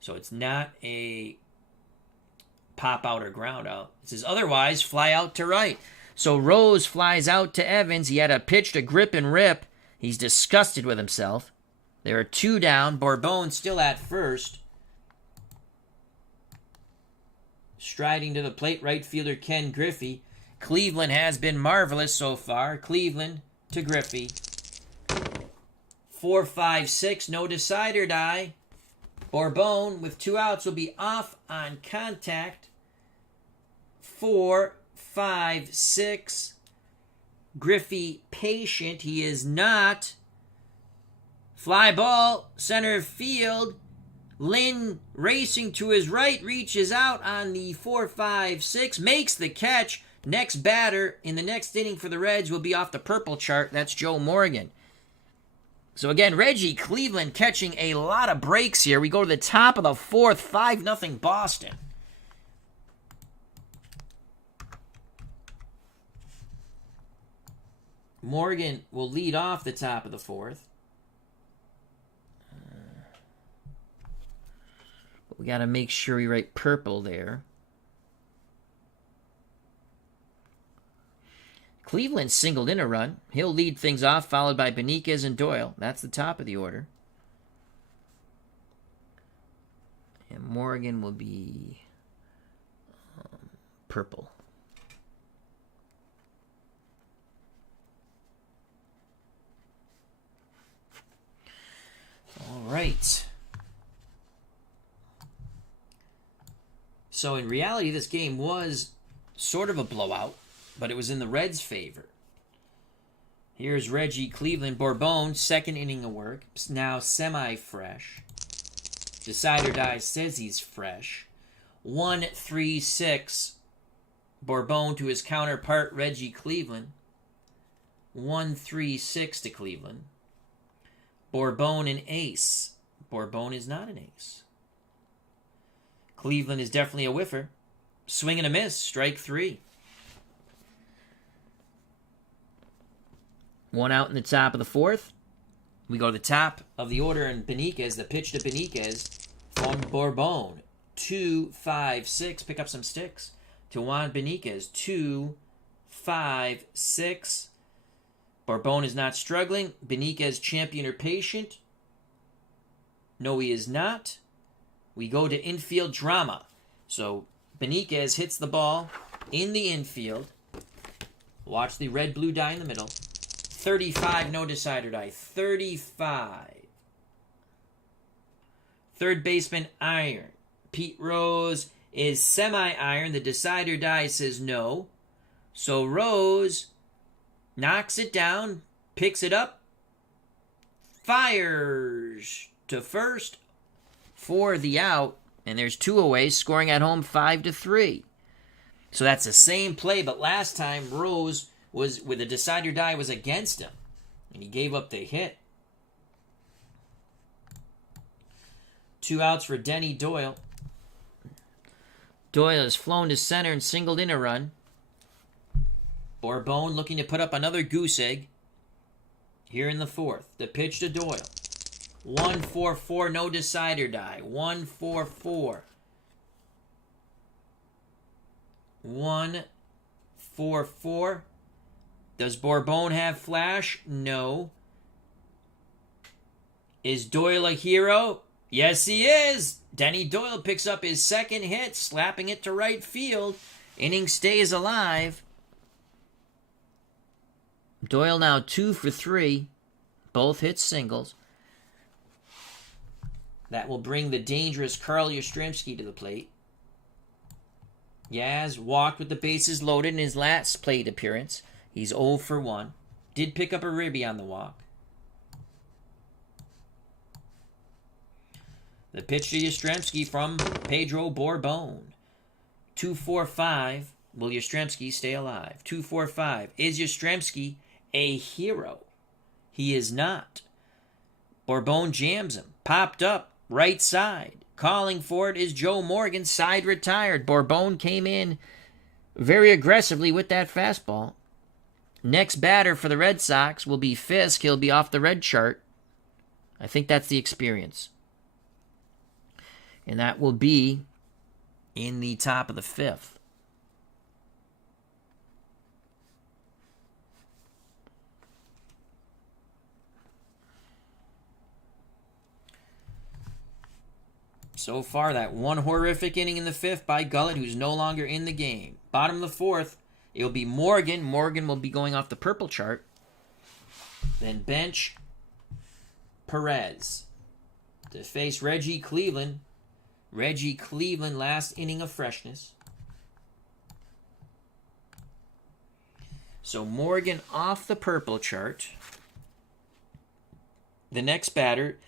So it's not a pop out or ground out. It says otherwise fly out to right. So Rose flies out to Evans. He had a pitch to grip and rip. He's disgusted with himself. There are 2 down. Barbone still at first. Striding to the plate, right fielder Ken Griffey. Cleveland has been marvelous so far. Cleveland to Griffey. 4-5-6, no decider die. Barbone with 2 outs will be off on contact. 4-5-6. Griffey patient. He is not. Fly ball, center field. Lynn racing to his right, reaches out on the 4-5-6, makes the catch. Next batter in the next inning for the Reds will be off the purple chart. That's Joe Morgan. So again, Reggie Cleveland catching a lot of breaks here. We go to the top of the 4th, 5-0 Boston. Morgan will lead off the top of the 4th. We got to make sure we write purple there. Cleveland singled in a run. He'll lead things off, followed by Beniquez and Doyle. That's the top of the order. And Morgan will be purple. All right. So in reality, this game was sort of a blowout, but it was in the Reds' favor. Here's Reggie Cleveland. Barbone, 2nd inning of work, now semi-fresh. Decider die says he's fresh. 1-3-6. Barbone to his counterpart, Reggie Cleveland. 1-3-6 to Cleveland. Barbone an ace. Barbone is not an ace. Cleveland is definitely a whiffer. Swing and a miss. Strike 3. 1 out in the top of the 4th. We go to the top of the order, and Beniquez, the pitch to Beniquez from Bourbon. 2-5-6. Pick up some sticks. To Juan Beniquez. 2-5-6. Bourbon is not struggling. Beniquez, champion or patient? No, he is not. We go to infield drama. So Beniquez hits the ball in the infield. Watch the red-blue die in the middle. 35, no decider die. 35. Third baseman, iron. Pete Rose is semi-iron. The decider die says no. So Rose knocks it down, picks it up, fires to first for the out, and there's 2 away, scoring at home 5-3. So that's the same play, but last time Rose was with the decider die was against him, and he gave up the hit. 2 outs for Denny Doyle. Doyle has flown to center and singled in a run. Bourbon looking to put up another goose egg here in the 4th. The pitch to Doyle. 1-4-4, no decider die. 1-4-4. 1-4-4. Does Bourbon have flash? No. Is Doyle a hero? Yes, he is. Denny Doyle picks up his second hit, slapping it to right field. Inning stays alive. Doyle now 2 for 3. Both hits singles. That will bring the dangerous Carl Yastrzemski to the plate. Yaz walked with the bases loaded in his last plate appearance. He's 0 for 1. Did pick up a ribby on the walk. The pitch to Yastrzemski from Pedro Bourbon. 2-4-5. Will Yastrzemski stay alive? 2-4-5. Is Yastrzemski a hero? He is not. Bourbon jams him. Popped up. Right side. Calling for it is Joe Morgan. Side retired. Bourbon came in very aggressively with that fastball. Next batter for the Red Sox will be Fisk. He'll be off the red chart. I think that's the experience. And that will be in the top of the 5th. So far, that one horrific inning in the 5th by Gullett, who's no longer in the game. Bottom of the 4th, it'll be Morgan. Morgan will be going off the purple chart. Then bench Perez to face Reggie Cleveland. Reggie Cleveland, last inning of freshness. So Morgan off the purple chart. The next batter.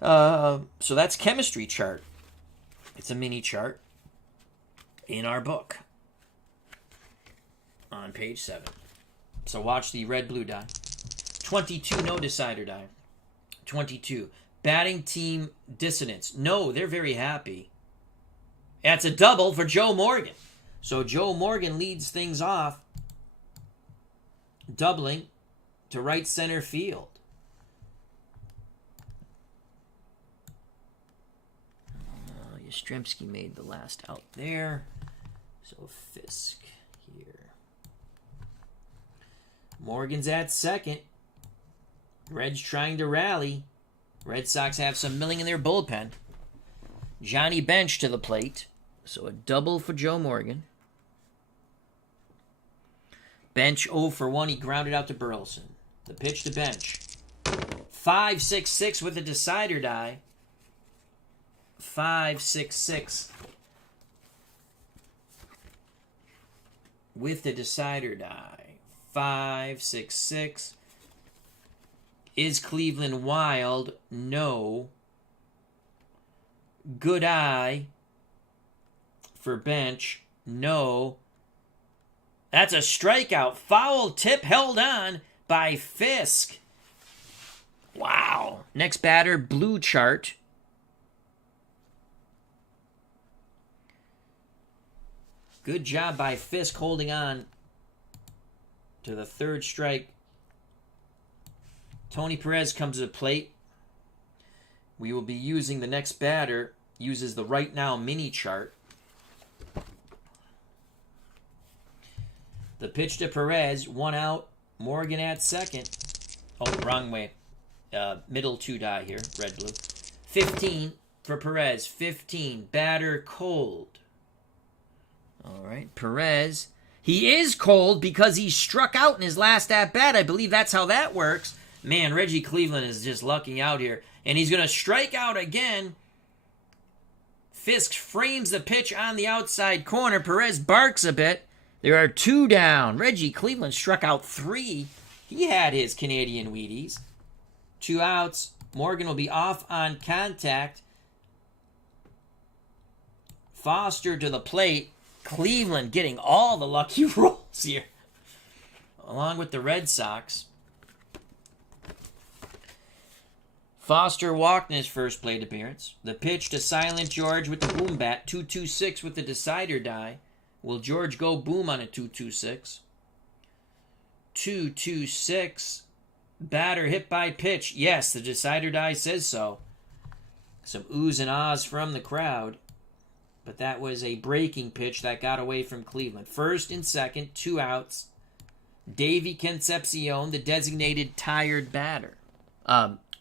So that's chemistry chart. It's a mini chart in our book on page 7. So watch the red-blue die. 22, no decider die. 22. Batting team dissonance. No, they're very happy. That's a double for Joe Morgan. So Joe Morgan leads things off, doubling to right center field. Yastrzemski made the last out there. So Fisk here. Morgan's at second. Reds trying to rally. Red Sox have some milling in their bullpen. Johnny Bench to the plate. So a double for Joe Morgan. Bench 0 for 1. He grounded out to Burleson. The pitch to Bench. 5-6-6 with a decider die. 5-6-6 with the decider die. 5-6-6. Is Cleveland wild? No. Good eye for Bench. No. That's a strikeout. Foul tip held on by Fisk. Wow. Next batter, blue chart. Good job by Fisk holding on to the third strike Tony Perez comes to the plate. We will be using the next batter, uses the Right Now mini chart. The pitch to Perez, 1 out, Morgan at second. Oh, wrong way. Middle 2 die here, red-blue. 15 for Perez, 15. Batter cold. All right, Perez. He is cold because he struck out in his last at-bat. I believe that's how that works. Man, Reggie Cleveland is just lucking out here. And he's going to strike out again. Fisk frames the pitch on the outside corner. Perez barks a bit. There are 2 down. Reggie Cleveland struck out 3. He had his Canadian Wheaties. 2 outs. Morgan will be off on contact. Foster to the plate. Cleveland getting all the lucky rolls here. Along with the Red Sox. Foster walked in his first plate appearance. The pitch to Silent George with the boom bat. 2-2-6 with the decider die. Will George go boom on a 2-2-6? 2-2-6. Batter hit by pitch. Yes, the decider die says so. Some oohs and ahs from the crowd. But that was a breaking pitch that got away from Cleveland. First and second, 2 outs. Davey Concepcion, the designated tired batter.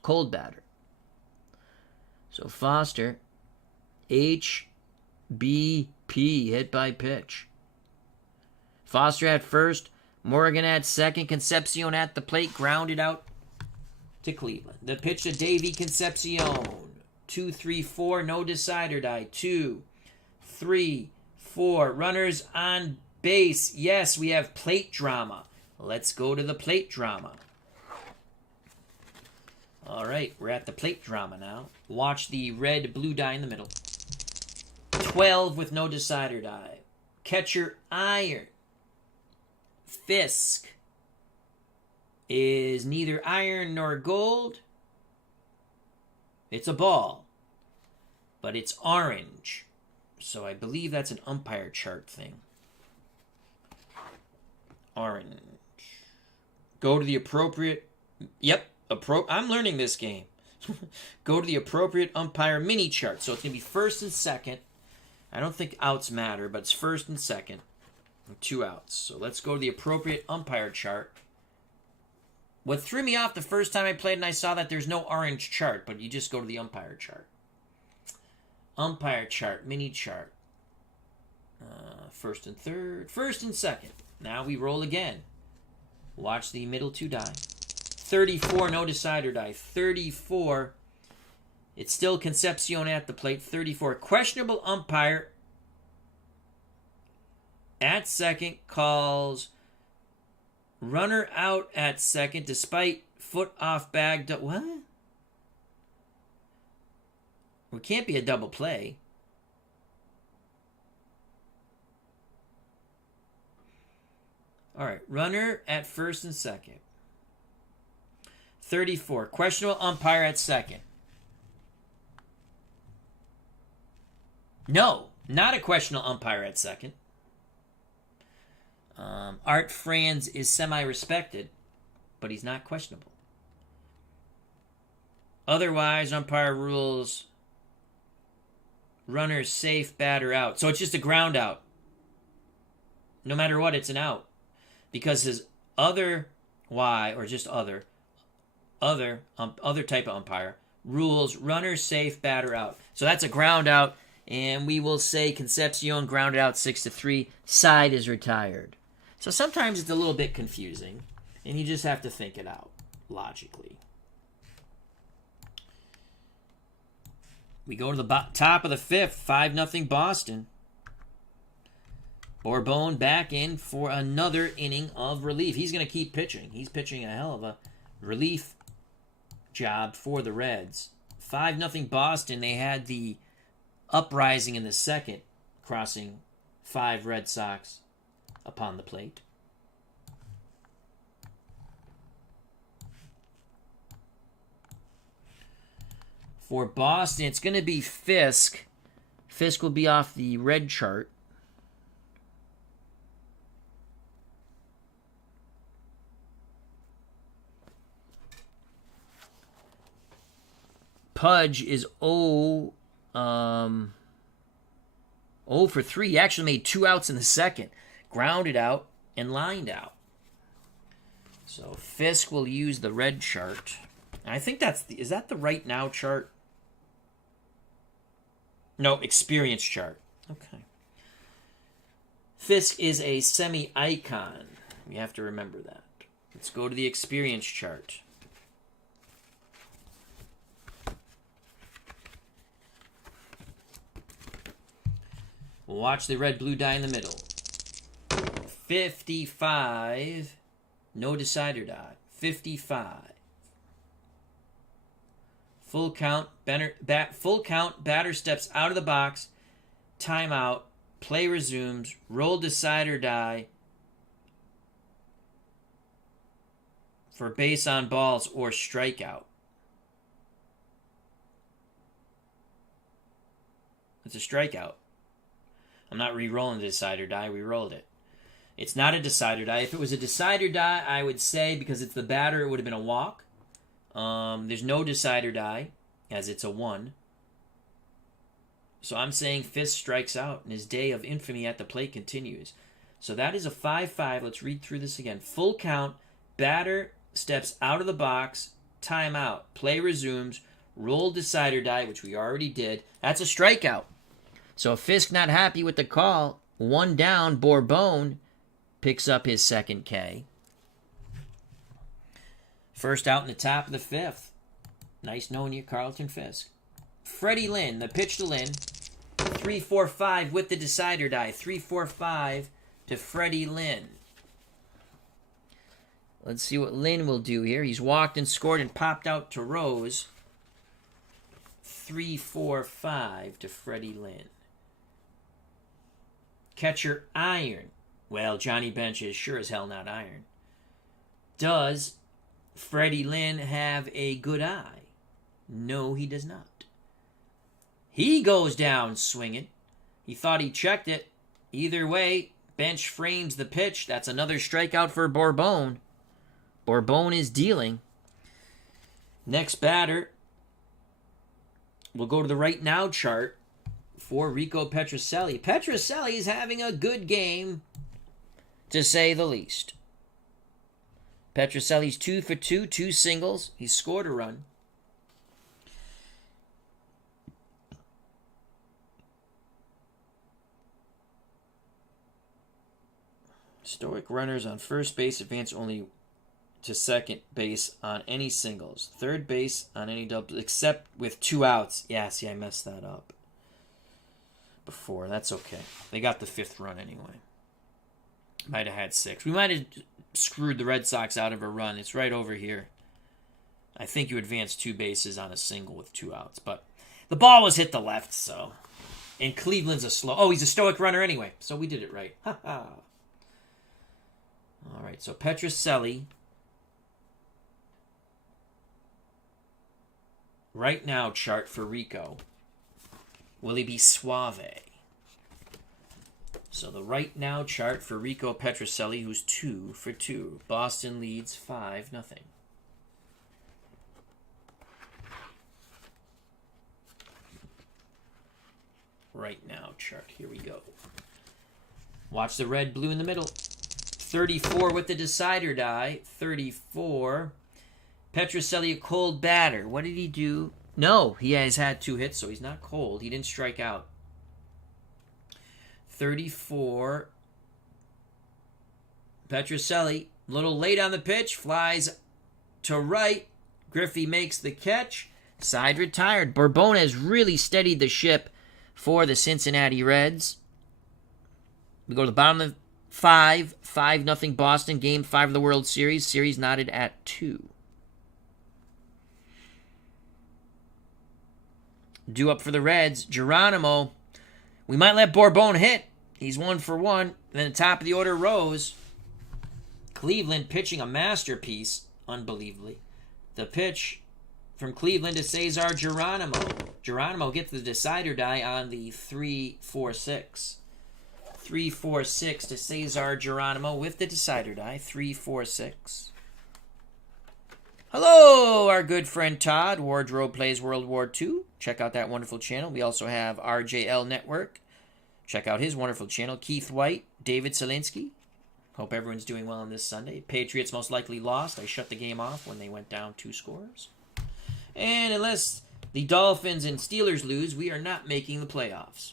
Cold batter. So Foster, HBP, hit by pitch. Foster at first, Morgan at second, Concepcion at the plate, grounded out to Cleveland. The pitch to Davey Concepcion. 2-3-4, no decider die. 2-3-4, runners on base. Yes, we have plate drama. Let's go to the plate drama. All right, we're at the plate drama now. Watch the red-blue die in the middle. 12 with no decider die. Catcher iron. Fisk is neither iron nor gold. It's a ball, but it's orange. So I believe that's an umpire chart thing. Orange. Go to the appropriate... Yep. I'm learning this game. Go to the appropriate umpire mini chart. So it's going to be first and second. I don't think outs matter, but it's first and second. And 2 outs. So let's go to the appropriate umpire chart. What threw me off the first time I played and I saw that there's no orange chart, but you just go to the umpire chart. Umpire chart, mini chart. First and third. First and second. Now we roll again. Watch the middle 2 die. 34, no decider die. 34. It's still Concepcion at the plate. 34. Questionable umpire at second calls runner out at second despite foot off bag. What? It can't be a double play. All right. Runner at first and second. 34. Questionable umpire at second. No, not a questionable umpire at second. Art Franz is semi-respected, but he's not questionable. Otherwise, umpire rules runner safe, batter out. So it's just a ground out. No matter what, it's an out. Because his other Y, or just other type of umpire, rules runner safe, batter out. So that's a ground out, and we will say Concepcion grounded out 6-3. Side is retired. So sometimes it's a little bit confusing, and you just have to think it out logically. We go to the top of the 5th, 5-0 Boston. Bourbon back in for another inning of relief. He's going to keep pitching. He's pitching a hell of a relief job for the Reds. 5-0 Boston. They had the uprising in the second, crossing 5 Red Sox upon the plate. For Boston, it's going to be Fisk. Fisk will be off the red chart. Pudge is 0 for 3. He actually made 2 outs in the second. Grounded out and lined out. So Fisk will use the red chart. I think is that the right now chart? No, experience chart. Okay. Fisk is a semi-icon. We have to remember that. Let's go to the experience chart. We'll watch the red-blue die in the middle. 55. No decider die. 55. Full count. Batter steps out of the box. Timeout. Play resumes. Roll decider die for base on balls or strikeout. It's a strikeout. I'm not re-rolling the decider die. We rolled it. It's not a decider die. If it was a decider die, I would say because it's the batter, it would have been a walk. There's no decider die, as it's a 1. So I'm saying Fisk strikes out, and his day of infamy at the plate continues. So that is a 5-5. Let's read through this again. Full count, batter steps out of the box, timeout, play resumes, roll decider die, which we already did. That's a strikeout. So Fisk not happy with the call. 1 down, Bourbon picks up his second K. First out in the top of the 5th. Nice knowing you, Carlton Fisk. Freddie Lynn, the pitch to Lynn. 3-4-5 with the decider die. 3-4-5 to Freddie Lynn. Let's see what Lynn will do here. He's walked and scored and popped out to Rose. 3-4-5 to Freddie Lynn. Catcher Iron. Well, Johnny Bench is sure as hell not Iron. Does Freddie Lynn have a good eye? No, he does not. He goes down swinging. He thought he checked it. Either way, Bench frames the pitch. That's another strikeout for Bourbon. Bourbon is dealing. Next batter. We'll go to the right now chart for Rico Petrocelli. Petrocelli is having a good game, to say the least. Petrocelli's 2 for 2, 2 singles. He scored a run. Stoic runners on first base advance only to second base on any singles. Third base on any doubles, except with 2 outs. Yeah, see, I messed that up before. That's okay. They got the 5th run anyway. Might have had 6. We might have screwed the Red Sox out of a run. It's right over here. I think you advance 2 bases on a single with 2 outs. But the ball was hit the left, so. And Cleveland's a slow. Oh, he's a stoic runner anyway. So we did it right. Ha ha. All right, so Petrocelli. Right now chart for Rico. Will he be suave? So the right now chart for Rico Petrocelli, who's 2 for 2. Boston leads 5-0. Right now chart. Here we go. Watch the red, blue in the middle. 34 with the decider die. 34. Petrocelli, a cold batter. What did he do? No, he has had 2 hits, so he's not cold. He didn't strike out. 34. Petrocelli, a little late on the pitch, flies to right. Griffey makes the catch. Side retired. Bourbon has really steadied the ship for the Cincinnati Reds. We go to the bottom of 5. 5-0 Boston. Game 5 of the World Series. Series knotted at 2. Due up for the Reds. Geronimo. We might let Bourbon hit. He's 1 for 1. And then the top of the order, Rose. Cleveland pitching a masterpiece, unbelievably. The pitch from Cleveland to Cesar Geronimo. Geronimo gets the decider die on the 3-4-6. 3-4-6 to Cesar Geronimo with the decider die. 3-4-6. Hello, our good friend Todd. Wardrobe Plays World War II. Check out that wonderful channel. We also have RJL Network. Check out his wonderful channel. Keith White, David Selinsky. Hope everyone's doing well on this Sunday. Patriots most likely lost. I shut the game off when they went down 2 scores. And unless the Dolphins and Steelers lose, we are not making the playoffs.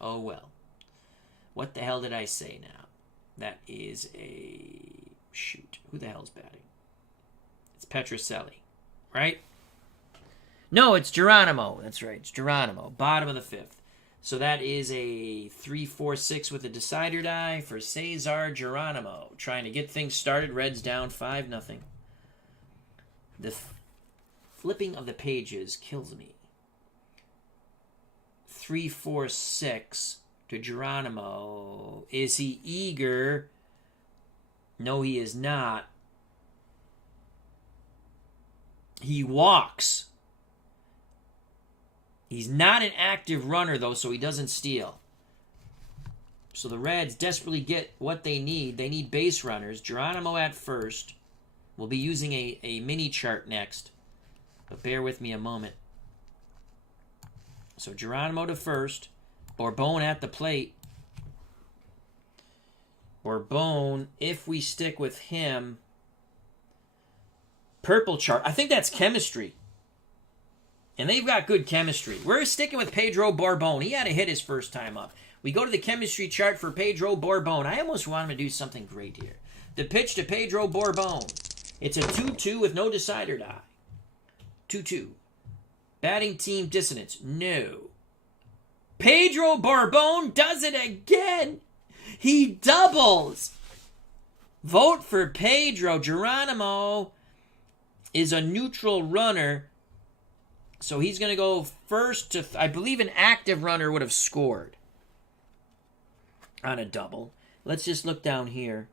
Oh well. What the hell did I say now? That is a... Shoot. Who the hell's batting? It's Petrocelli, right? No, it's Geronimo. That's right. It's Geronimo. Bottom of the 5th. So that is a 3-4-6 with a decider die for Cesar Geronimo. Trying to get things started. Reds down 5-0. The flipping of the pages kills me. 3-4-6 to Geronimo. Is he eager? No, he is not. He walks. He's not an active runner, though, so he doesn't steal. So the Reds desperately get what they need. They need base runners. Geronimo at first. We'll be using a mini chart next. But bear with me a moment. So Geronimo to first. Bourbon at the plate. Bourbon, if we stick with him. Purple chart. I think that's chemistry. And they've got good chemistry. We're sticking with Pedro Bourbon. He had a hit his first time up. We go to the chemistry chart for Pedro Bourbon. I almost want him to do something great here. The pitch to Pedro Bourbon. It's a 2-2 with no decider die. 2-2. Batting team dissonance. No. Pedro Bourbon does it again. He doubles. Vote for Pedro. Geronimo is a neutral runner. So he's going to go first to... I believe an active runner would have scored on a double. Let's just look down here.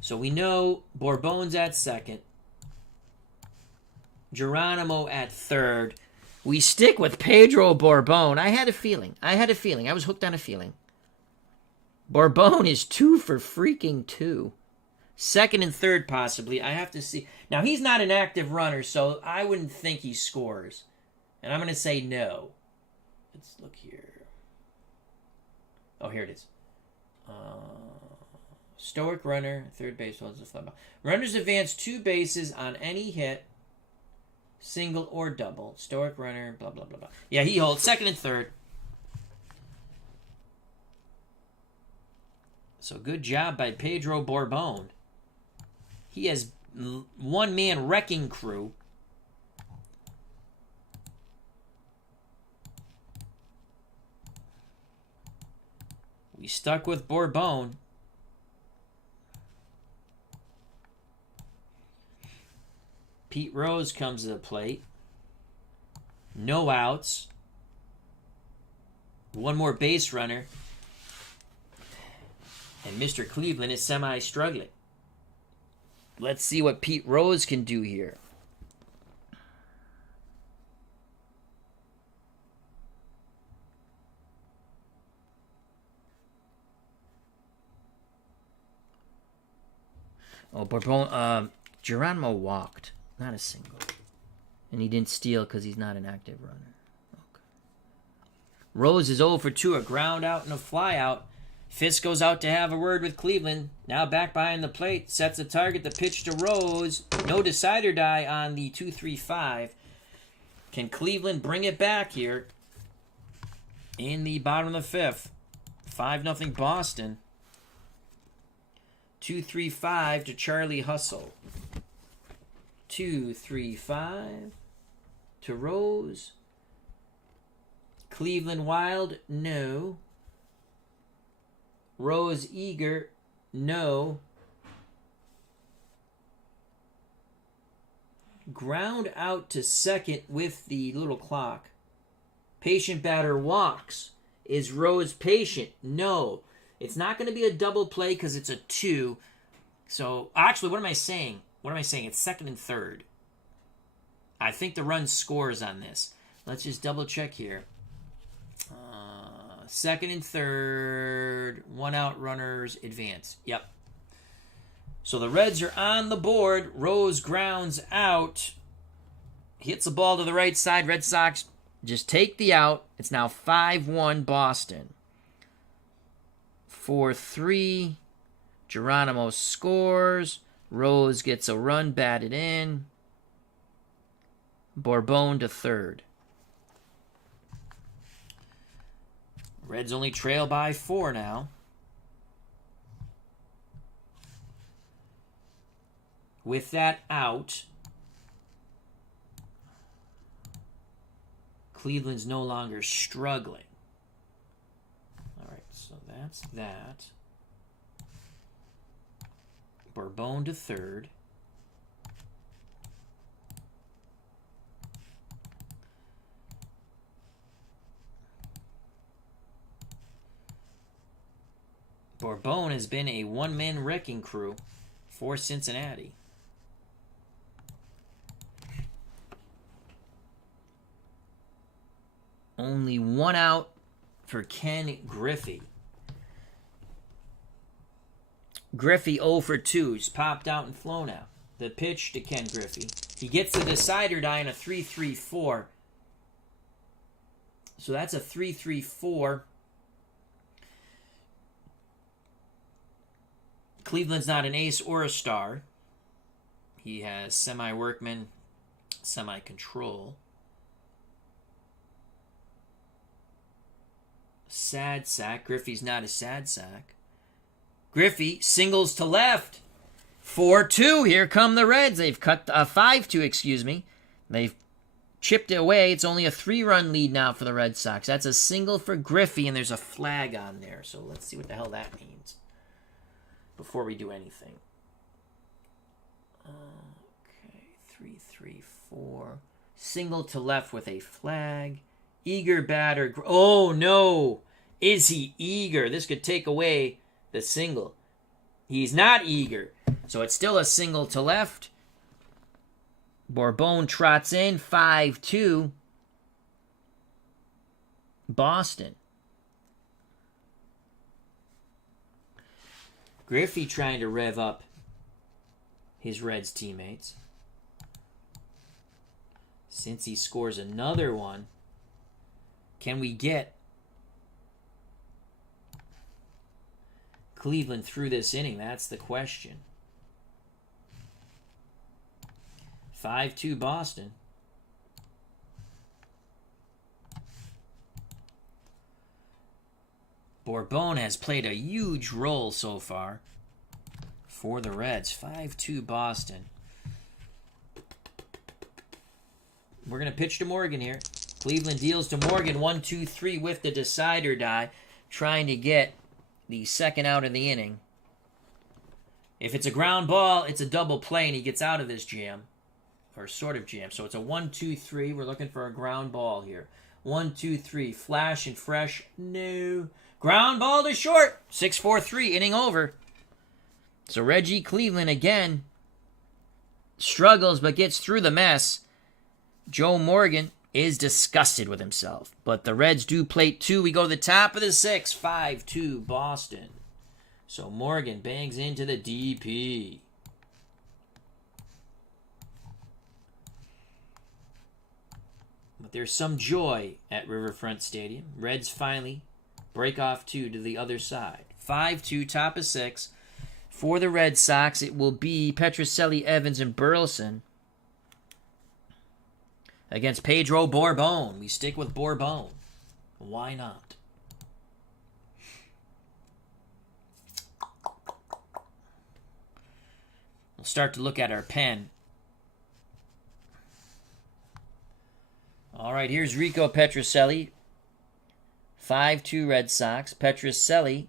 So we know Bourbon's at second. Geronimo at third. We stick with Pedro Bourbon. I had a feeling. I was hooked on a feeling. Bourbon is 2 for freaking 2. Second and third, possibly. I have to see. Now, he's not an active runner, so I wouldn't think he scores. And I'm going to say no. Let's look here. Oh, here it is. Stoic runner, third base holds the fly ball. Runners advance 2 bases on any hit, single or double. Stoic runner, blah, blah, blah, blah. Yeah, he holds second and third. So good job by Pedro Bourbon. He has one-man wrecking crew. We stuck with Bourbon. Pete Rose comes to the plate. No outs. One more base runner. And Mr. Cleveland is semi-struggling. Let's see what Pete Rose can do here. Oh, Bourbon, Geronimo walked. Not a single. And he didn't steal because he's not an active runner. Okay. Rose is 0 for 2. A ground out and a fly out. Fisk goes out to have a word with Cleveland. Now back behind the plate. Sets a target. The pitch to Rose. No decider die on the 2-3-5. Can Cleveland bring it back here in the bottom of the 5th? 5-0 Boston. 2-3-5 to Charlie Hustle. 2-3-5 to Rose. Cleveland Wild, no. Rose Eager, no. Ground out to second with the little clock. Patient batter walks. Is Rose patient? No. It's not going to be a double play because it's a 2. So, actually, what am I saying? It's second and third. I think the run scores on this. Let's just double check here. Second and third, 1 out runners advance. Yep. So the Reds are on the board. Rose grounds out. Hits the ball to the right side. Red Sox just take the out. It's now 5-1 Boston. 4-3. Geronimo scores. Rose gets a run batted in. Bourbon to third. Reds only trail by 4 now. With that out, Cleveland's no longer struggling. All right, so that's that. Bourbon to third. Bourbon has been a one-man wrecking crew for Cincinnati. Only 1 out for Ken Griffey. Griffey 0 for 2. He's popped out and flown out. The pitch to Ken Griffey. He gets the decider die in a 3-3-4. So that's a 3-3-4. Cleveland's not an ace or a star. He has semi-workman, semi-control. Sad sack. Griffey's not a sad sack. Griffey singles to left. 4-2. Here come the Reds. They've cut 5-2, excuse me. They've chipped it away. It's only a 3-run lead now for the Red Sox. That's a single for Griffey, and there's a flag on there. So let's see what the hell that means before we do anything. Okay, 3-3-4. Single to left with a flag. Eager batter. Oh, no. Is he eager? This could take away the single. He's not eager. So it's still a single to left. Bourbon trots in. 5-2. Boston. Griffey trying to rev up his Reds teammates. Since he scores another one, can we get Cleveland through this inning? That's the question. 5-2 Boston. Bourbon has played a huge role so far for the Reds. 5-2 Boston. We're going to pitch to Morgan here. Cleveland deals to Morgan. 1-2-3 with the decider die. Trying to get the second out of the inning. If it's a ground ball, it's a double play and he gets out of this jam. Or sort of jam. So it's a 1-2-3. We're looking for a ground ball here. 1-2-3. Flash and fresh. No. Ground ball to short. 6-4-3. Inning over. So Reggie Cleveland again struggles but gets through the mess. Joe Morgan is disgusted with himself. But the Reds do plate 2. We go to the top of the 6th. 5-2 Boston. So Morgan bangs into the DP. But there's some joy at Riverfront Stadium. Reds finally break off 2 to the other side. 5-2, top of 6. For the Red Sox, it will be Petrocelli, Evans, and Burleson against Pedro Bourbon. We stick with Bourbon. Why not? We'll start to look at our pen. All right, here's Rico Petrocelli. 5-2 Red Sox. Petrocelli.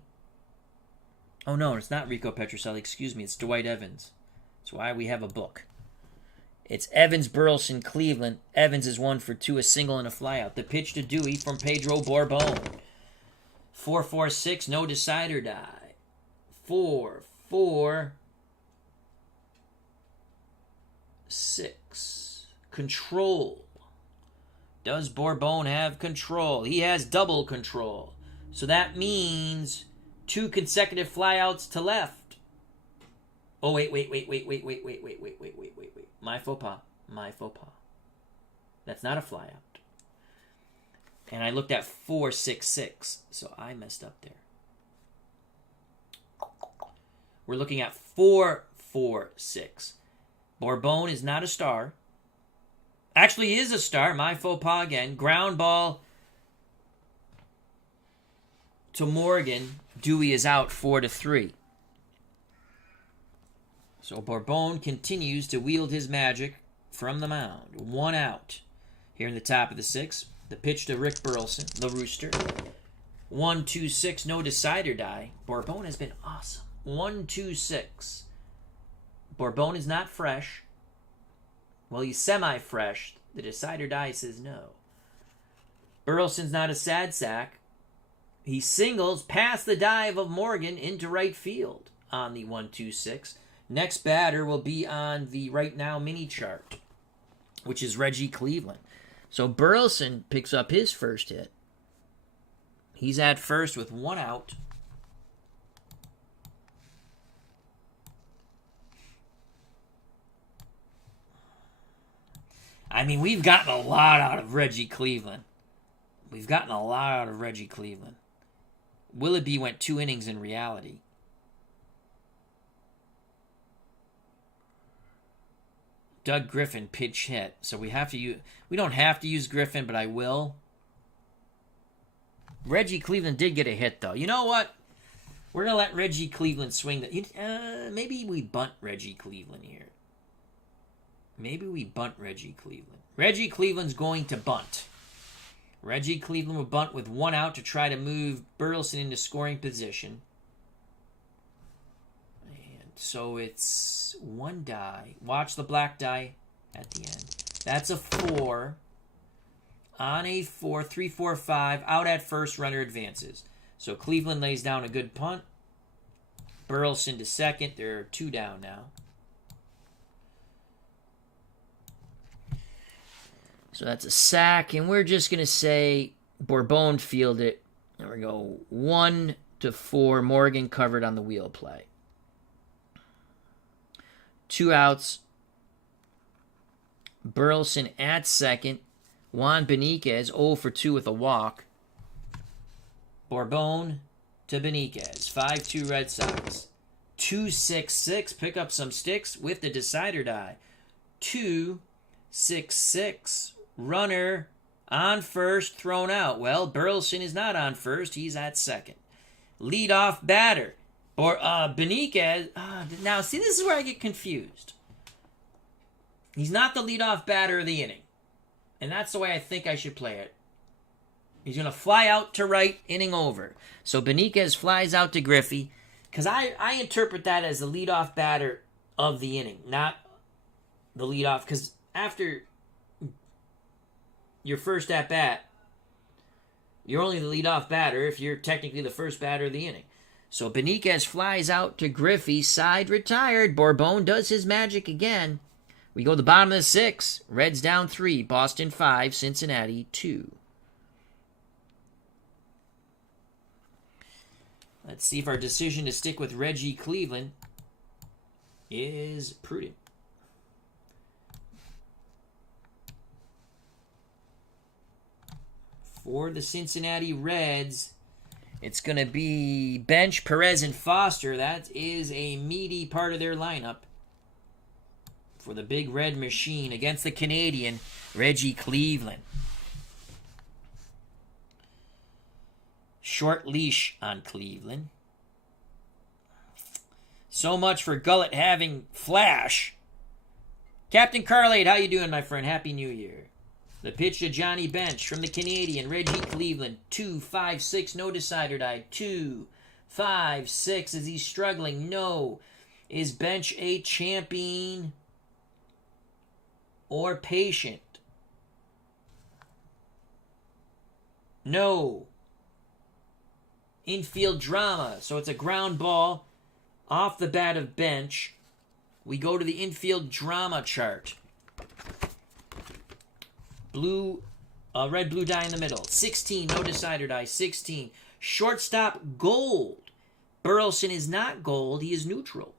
Oh, no, it's not Rico Petrocelli. Excuse me, it's Dwight Evans. That's why we have a book. It's Evans, Burleson, Cleveland. Evans is 1 for 2, a single and a flyout. The pitch to Dewey from Pedro Bourbon. 4-4-6, no decider die. 4-4-6. Control. Does Bourbon have control? He has double control. So that means 2 consecutive flyouts to left. Oh, wait. My faux pas. That's not a flyout. And I looked at 4-6-6, so I messed up there. We're looking at 4-4-6. Bourbon is not a star. Actually is a star. My faux pas again. Ground ball to Morgan. Dewey is out 4-3. So Bourbon continues to wield his magic from the mound. 1 out. Here in the top of the 6th. The pitch to Rick Burleson, the Rooster. 1-2-6, no decider die. Bourbon has been awesome. 1-2-6. Bourbon is not fresh. Well, he's semi-fresh. The decider die says no. Burleson's not a sad sack. He singles past the dive of Morgan into right field on the 1-2-6. Next batter will be on the right now mini chart, which is Reggie Cleveland. So Burleson picks up his first hit. He's at first with 1 out. I mean, we've gotten a lot out of Reggie Cleveland. Willoughby went 2 innings in reality. Doug Griffin pitch hit. So we don't have to use Griffin, but I will. Reggie Cleveland did get a hit, though. You know what? We're going to let Reggie Cleveland swing. Maybe we bunt Reggie Cleveland here. Reggie Cleveland's going to bunt. Reggie Cleveland will bunt with 1 out to try to move Burleson into scoring position. And so it's 1 die. Watch the black die at the end. That's a 4. On a 4, 3-4-5. Out at first, runner advances. So Cleveland lays down a good punt. Burleson to second. There are 2 down now. So that's a sack, and we're just going to say Bourbon fielded it. There we go. 1-4. Morgan covered on the wheel play. 2 outs. Burleson at second. Juan Beniquez 0-for-2 with a walk. Bourbon to Beniquez. 5-2 Red Sox. 2-6-6. Pick up some sticks with the decider die. 2-6-6. Runner on first, thrown out. Well, Burleson is not on first. He's at second. Leadoff batter. Beniquez. Now, see, this is where I get confused. He's not the leadoff batter of the inning. And that's the way I think I should play it. He's going to fly out to right, inning over. So Beniquez flies out to Griffey. Because I interpret that as the leadoff batter of the inning, not the leadoff. Because after your first at-bat, you're only the leadoff batter if you're technically the first batter of the inning. So Beniquez flies out to Griffey, side retired. Bourbon does his magic again. We go to the bottom of the 6th. Reds down 3, Boston 5, Cincinnati 2. Let's see if our decision to stick with Reggie Cleveland is prudent. For the Cincinnati Reds, it's going to be bench, Perez, and Foster. That is a meaty part of their lineup. For the big red machine against the Canadian, Reggie Cleveland. Short leash on Cleveland. So much for Gullett having flash. Captain Carlade, how you doing, my friend? Happy New Year. The pitch to Johnny Bench from the Canadian, Reggie Cleveland. 2-5-6, no decider die. 2-5-6. Is he struggling? No. Is Bench a champion or patient? No. Infield drama. So it's a ground ball off the bat of Bench. We go to the infield drama chart. Blue Red blue die in the middle. 16, no decider die. 16. Shortstop gold. Burleson is not gold. He is neutral.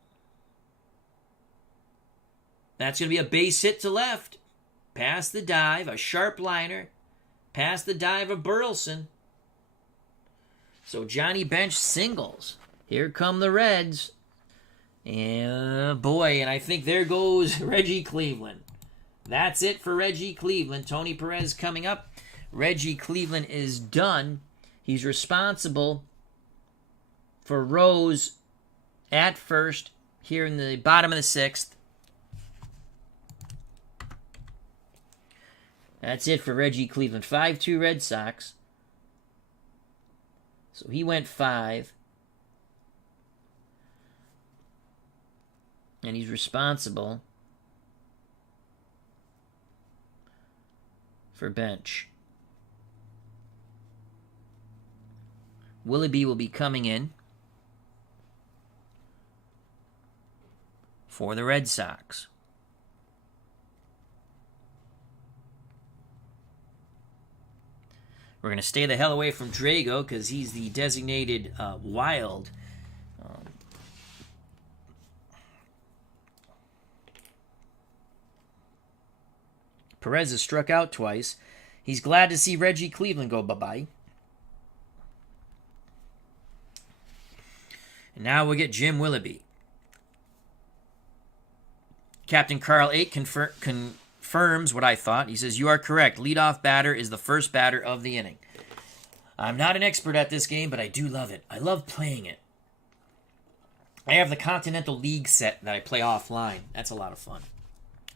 That's going to be a base hit to left. Past the dive. A sharp liner. Past the dive of Burleson. So Johnny Bench singles. Here come the Reds. And boy, and I think there goes Reggie Cleveland. That's it for Reggie Cleveland. Tony Perez coming up. Reggie Cleveland is done. He's responsible for Rose at first here in the bottom of the 6th. That's it for Reggie Cleveland. 5-2 Red Sox. So he went 5. And he's responsible for Bench. Willoughby will be coming in for the Red Sox. We're going to stay the hell away from Drago because he's the designated wild. Perez has struck out twice. He's glad to see Reggie Cleveland go bye-bye. And now we'll get Jim Willoughby. Captain Carl 8 confirms what I thought. He says, "You are correct. Leadoff batter is the first batter of the inning." I'm not an expert at this game, but I do love it. I love playing it. I have the Continental League set that I play offline. That's a lot of fun.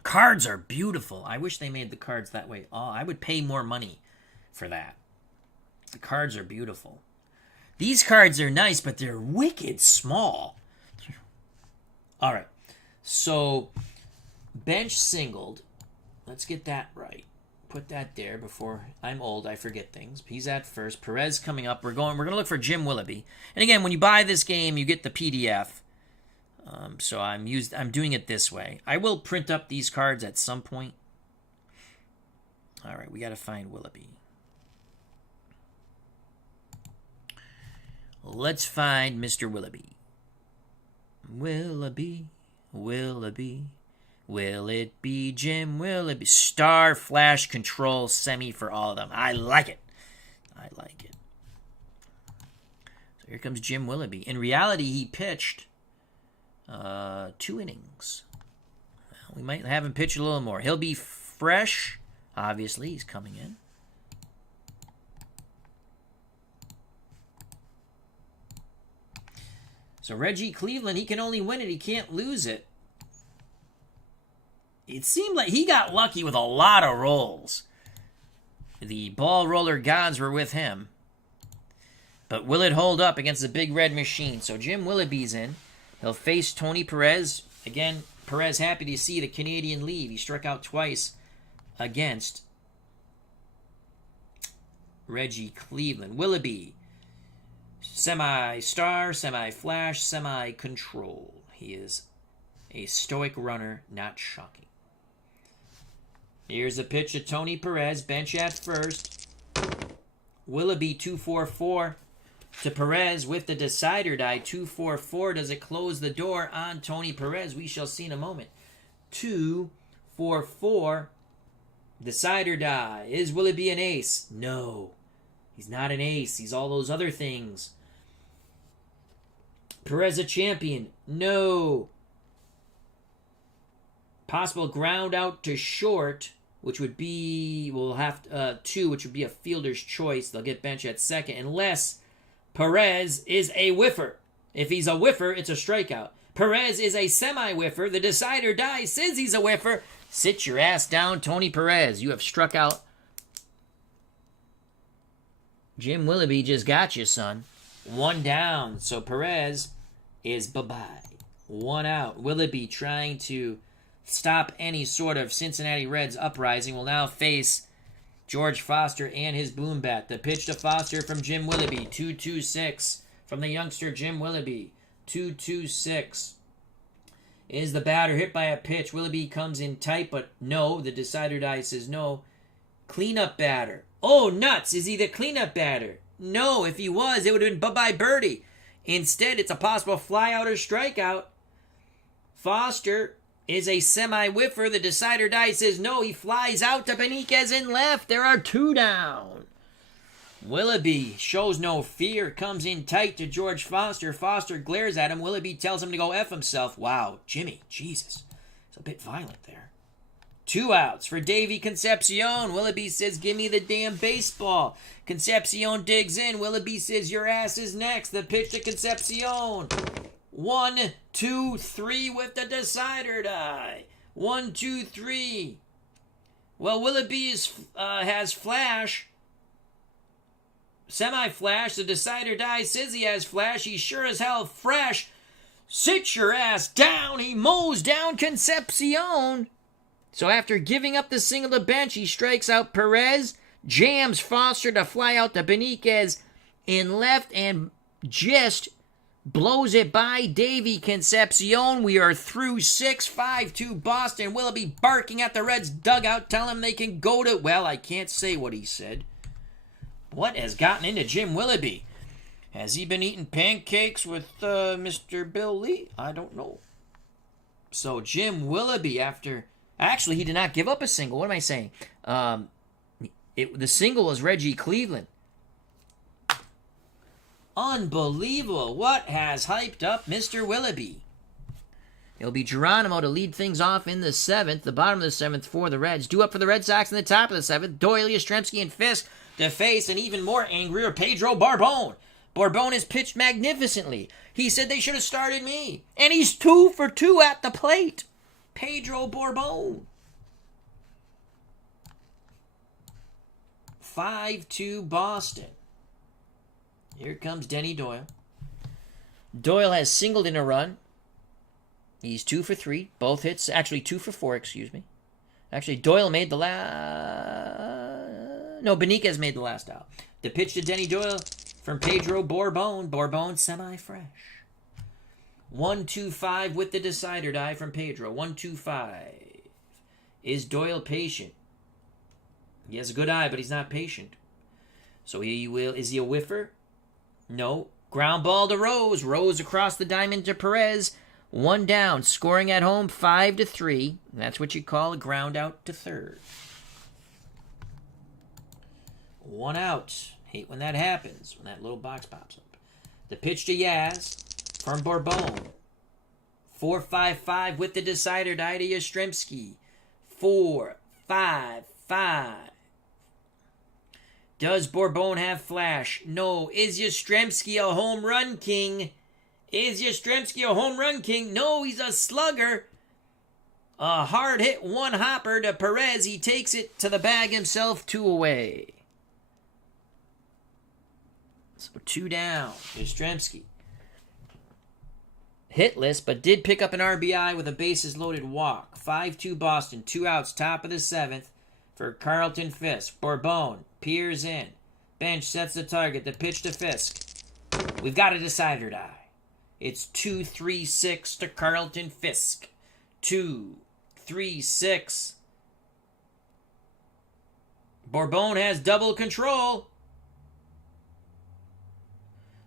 Cards are beautiful. I wish they made the cards that way. Oh, I would pay more money for that. The cards are beautiful. These cards are nice, but they're wicked small. All right. So, Bench singled. Let's get that right. Put that there before I'm old. I forget things. He's at first. Perez coming up. We're going to look for Jim Willoughby. And again, when you buy this game, you get the PDF. So I'm doing it this way. I will print up these cards at some point. All right, we got to find Willoughby. Let's find Mr. Willoughby. Willoughby, Willoughby. Will it be Jim Willoughby? Star, flash, control, semi for all of them. I like it. I like it. So here comes Jim Willoughby. In reality, he pitched 2 innings. We might have him pitch a little more. He'll be fresh. Obviously, he's coming in. So Reggie Cleveland, he can only win it. He can't lose it. It seemed like he got lucky with a lot of rolls. The ball roller gods were with him. But will it hold up against the big red machine? So Jim Willoughby's in. He'll face Tony Perez. Again, Perez happy to see the Canadian leave. He struck out twice against Reggie Cleveland. Willoughby, semi-star, semi-flash, semi-control. He is a stoic runner, not shocking. Here's a pitch to Tony Perez. Bench at first. Willoughby 2-4-4 to Perez with the decider die. 2-4-4. Does it close the door on Tony Perez? We shall see in a moment. 2-4-4. Decider die. Is Willoughby an ace? No. He's not an ace. He's all those other things. Perez a champion? No. Possible ground out to short, which would be, we'll have 2, which would be a fielder's choice. They'll get Bench at second, unless Perez is a whiffer. If he's a whiffer, it's a strikeout. Perez is a semi-whiffer. The decider die says he's a whiffer. Sit your ass down, Tony Perez. You have struck out. Jim Willoughby just got you, son. 1 down. So Perez is bye-bye. 1 out. Willoughby trying to stop any sort of Cincinnati Reds uprising will now face George Foster and his boom bat. The pitch to Foster from Jim Willoughby. 2-2-6 from the youngster Jim Willoughby. 2-2-6. Is the batter hit by a pitch? Willoughby comes in tight, but no. The decider die says no. Cleanup batter. Oh, nuts. Is he the cleanup batter? No, if he was, it would have been bye-bye birdie. Instead, it's a possible fly-out or strikeout. Foster is a semi-whiffer. The decider die says no. He flies out to Benitez in left. There are 2 down. Willoughby shows no fear. Comes in tight to George Foster. Foster glares at him. Willoughby tells him to go F himself. Wow, Jimmy, Jesus. It's a bit violent there. 2 outs for Davy Concepcion. Willoughby says, give me the damn baseball. Concepcion digs in. Willoughby says, your ass is next. The pitch to Concepcion. 1, 2, 3 with the decider die. 1, 2, 3. Well, Willoughby has flash. Semi-flash. The decider die says he has flash. He's sure as hell fresh. Sit your ass down. He mows down Concepcion. So after giving up the single to bench, he strikes out Perez, jams Foster to fly out to Benitez in left, and just blows it by Davy Concepcion. We are through 6, 5-2 Boston. Willoughby barking at the Reds dugout, telling them they can go to... Well, I can't say what he said. What has gotten into Jim Willoughby? Has he been eating pancakes with Mr. Bill Lee? I don't know. So Jim Willoughby, after... Actually, he did not give up a single. What am I saying? The single was Reggie Cleveland. Unbelievable. What has hyped up Mr. Willoughby? It'll be Geronimo to lead things off in the 7th. The bottom of the 7th for the Reds. Due up for the Red Sox in the top of the 7th. Doyle, Yastrzemski, and Fisk to face an even more angrier Pedro Barbone. Barbone has pitched magnificently. He said they should have started me. And he's 2 for 2 at the plate. Pedro Barbone. 5-2 Boston. Here comes Denny Doyle. Doyle has singled in a run. He's 2 for 3. Both hits. Actually, 2 for 4, excuse me. Actually, Doyle made the last... No, Benitez made the last out. The pitch to Denny Doyle from Pedro Barbone. Barbone semi-fresh. 1-2-5 with the decider die from Pedro. 1-2-5. Is Doyle patient? He has a good eye, but he's not patient. So he will. Is he a whiffer? No. Ground ball to Rose. Rose across the diamond to Perez. 1 down. Scoring at home 5-3. That's what you call a ground out to third. 1 out. Hate when that happens. When that little box pops up. The pitch to Yaz. From Bourbon. 4-5-5 with the decider die to Yastrzemski. 4-5-5. Does Bourbon have flash? No. Is Yastrzemski a home run king? Is Yastrzemski a home run king? No, he's a slugger. A hard hit 1 hopper to Perez. He takes it to the bag himself. 2 away. So 2 down. Yastrzemski. Hitless, but did pick up an RBI with a bases-loaded walk. 5-2 Boston, 2 outs, top of the 7th for Carlton Fisk. Bourbon peers in. Bench sets the target. The pitch to Fisk. We've got a decider die. It's 2-3-6 to Carlton Fisk. 2-3-6. Bourbon has double control.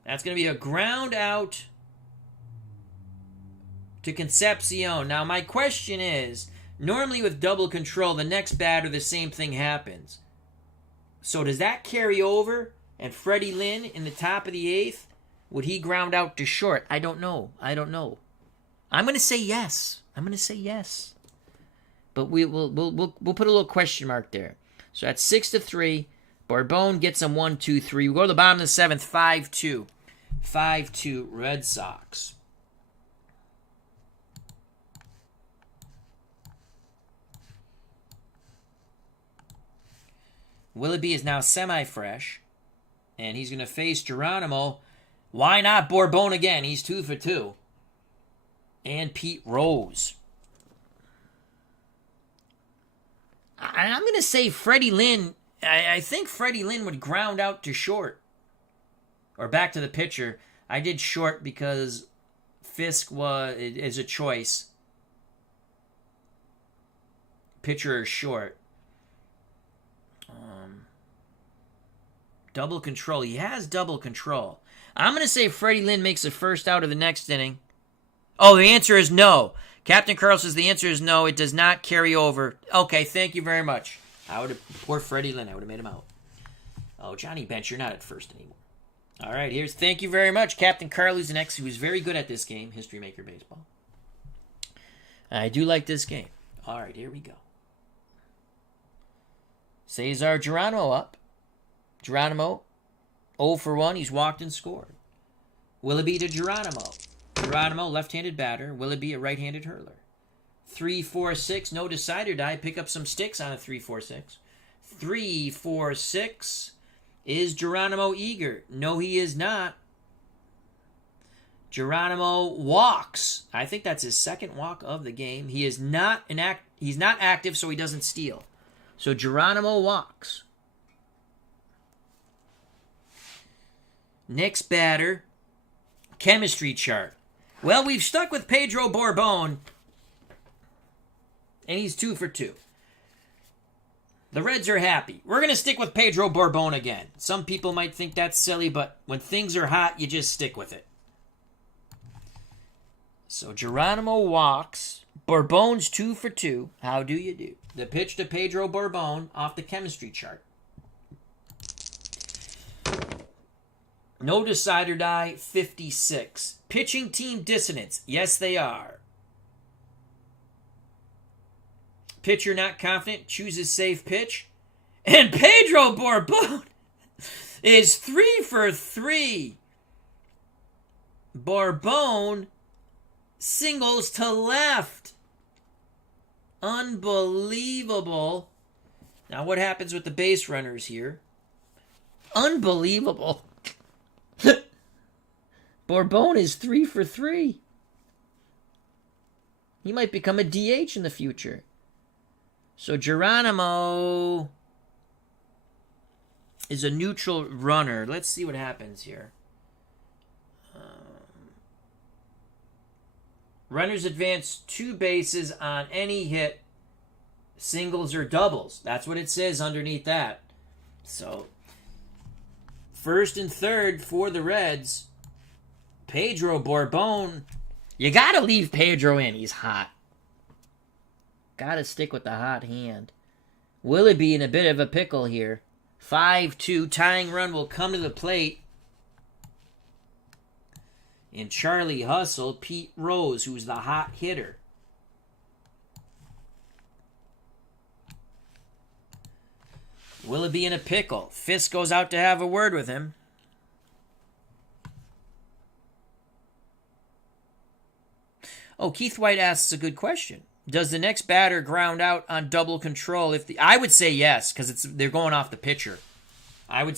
That's going to be a ground out to Concepcion. Now, my question is, normally with double control, the next batter, the same thing happens. So does that carry over? And Freddie Lynn in the top of the 8th, would he ground out to short? I don't know. I'm going to say yes. But we'll put a little question mark there. So that's 6-3. Bourbon gets him 1-2-3. We go to the bottom of the 7th, 5-2. 5-2 Red Sox. Willoughby is now semi-fresh, and he's going to face Geronimo. Why not Bourbon again? He's 2 for 2. And Pete Rose. I'm going to say Freddie Lynn. I think Freddie Lynn would ground out to short. Or back to the pitcher. I did short because Fisk is a choice. Pitcher is short. Double control. He has double control. I'm going to say Freddie Lynn makes the first out of the next inning. Oh, the answer is no. Captain Carl says the answer is no. It does not carry over. Okay, thank you very much. Poor Freddie Lynn. I would have made him out. Oh, Johnny Bench, you're not at first anymore. All right, thank you very much. Captain Carl, who's the next, who was very good at this game, History Maker Baseball. I do like this game. All right, here we go. Cesar Geronimo up. Geronimo, 0 for 1. He's walked and scored. Will it be to Geronimo? Geronimo, left-handed batter. Will it be a right-handed hurler? 3-4-6, no decider die. Pick up some sticks on a 3-4-6. 3-4-6. Is Geronimo eager? No, he is not. Geronimo walks. I think that's his second walk of the game. He is not he's not active, so he doesn't steal. So Geronimo walks. Next batter, chemistry chart. Well, we've stuck with Pedro Borbon, and he's 2 for 2. The Reds are happy. We're going to stick with Pedro Borbon again. Some people might think that's silly, but when things are hot, you just stick with it. So Geronimo walks. Bourbon's 2 for 2. How do you do? The pitch to Pedro Borbon off the chemistry chart. No decider die, 56. Pitching team dissonance. Yes, they are. Pitcher not confident, chooses safe pitch. And Pedro Borbon is 3 for 3. Borbon singles to left. Unbelievable. Now what happens with the base runners here? Unbelievable. Borbon is 3 for 3. He might become a DH in the future. So Geronimo is a neutral runner. Let's see what happens here. Runners advance 2 bases on any hit, singles or doubles. That's what it says underneath that. So, first and third for the Reds. Pedro Borbon. You got to leave Pedro in. He's hot. Got to stick with the hot hand. Will it be in a bit of a pickle here? 5-2. Tying run will come to the plate. And Charlie Hustle, Pete Rose, who's the hot hitter. Will it be in a pickle? Fisk goes out to have a word with him. Oh, Keith White asks a good question. Does the next batter ground out on double control? I would say yes, because they're going off the pitcher. I would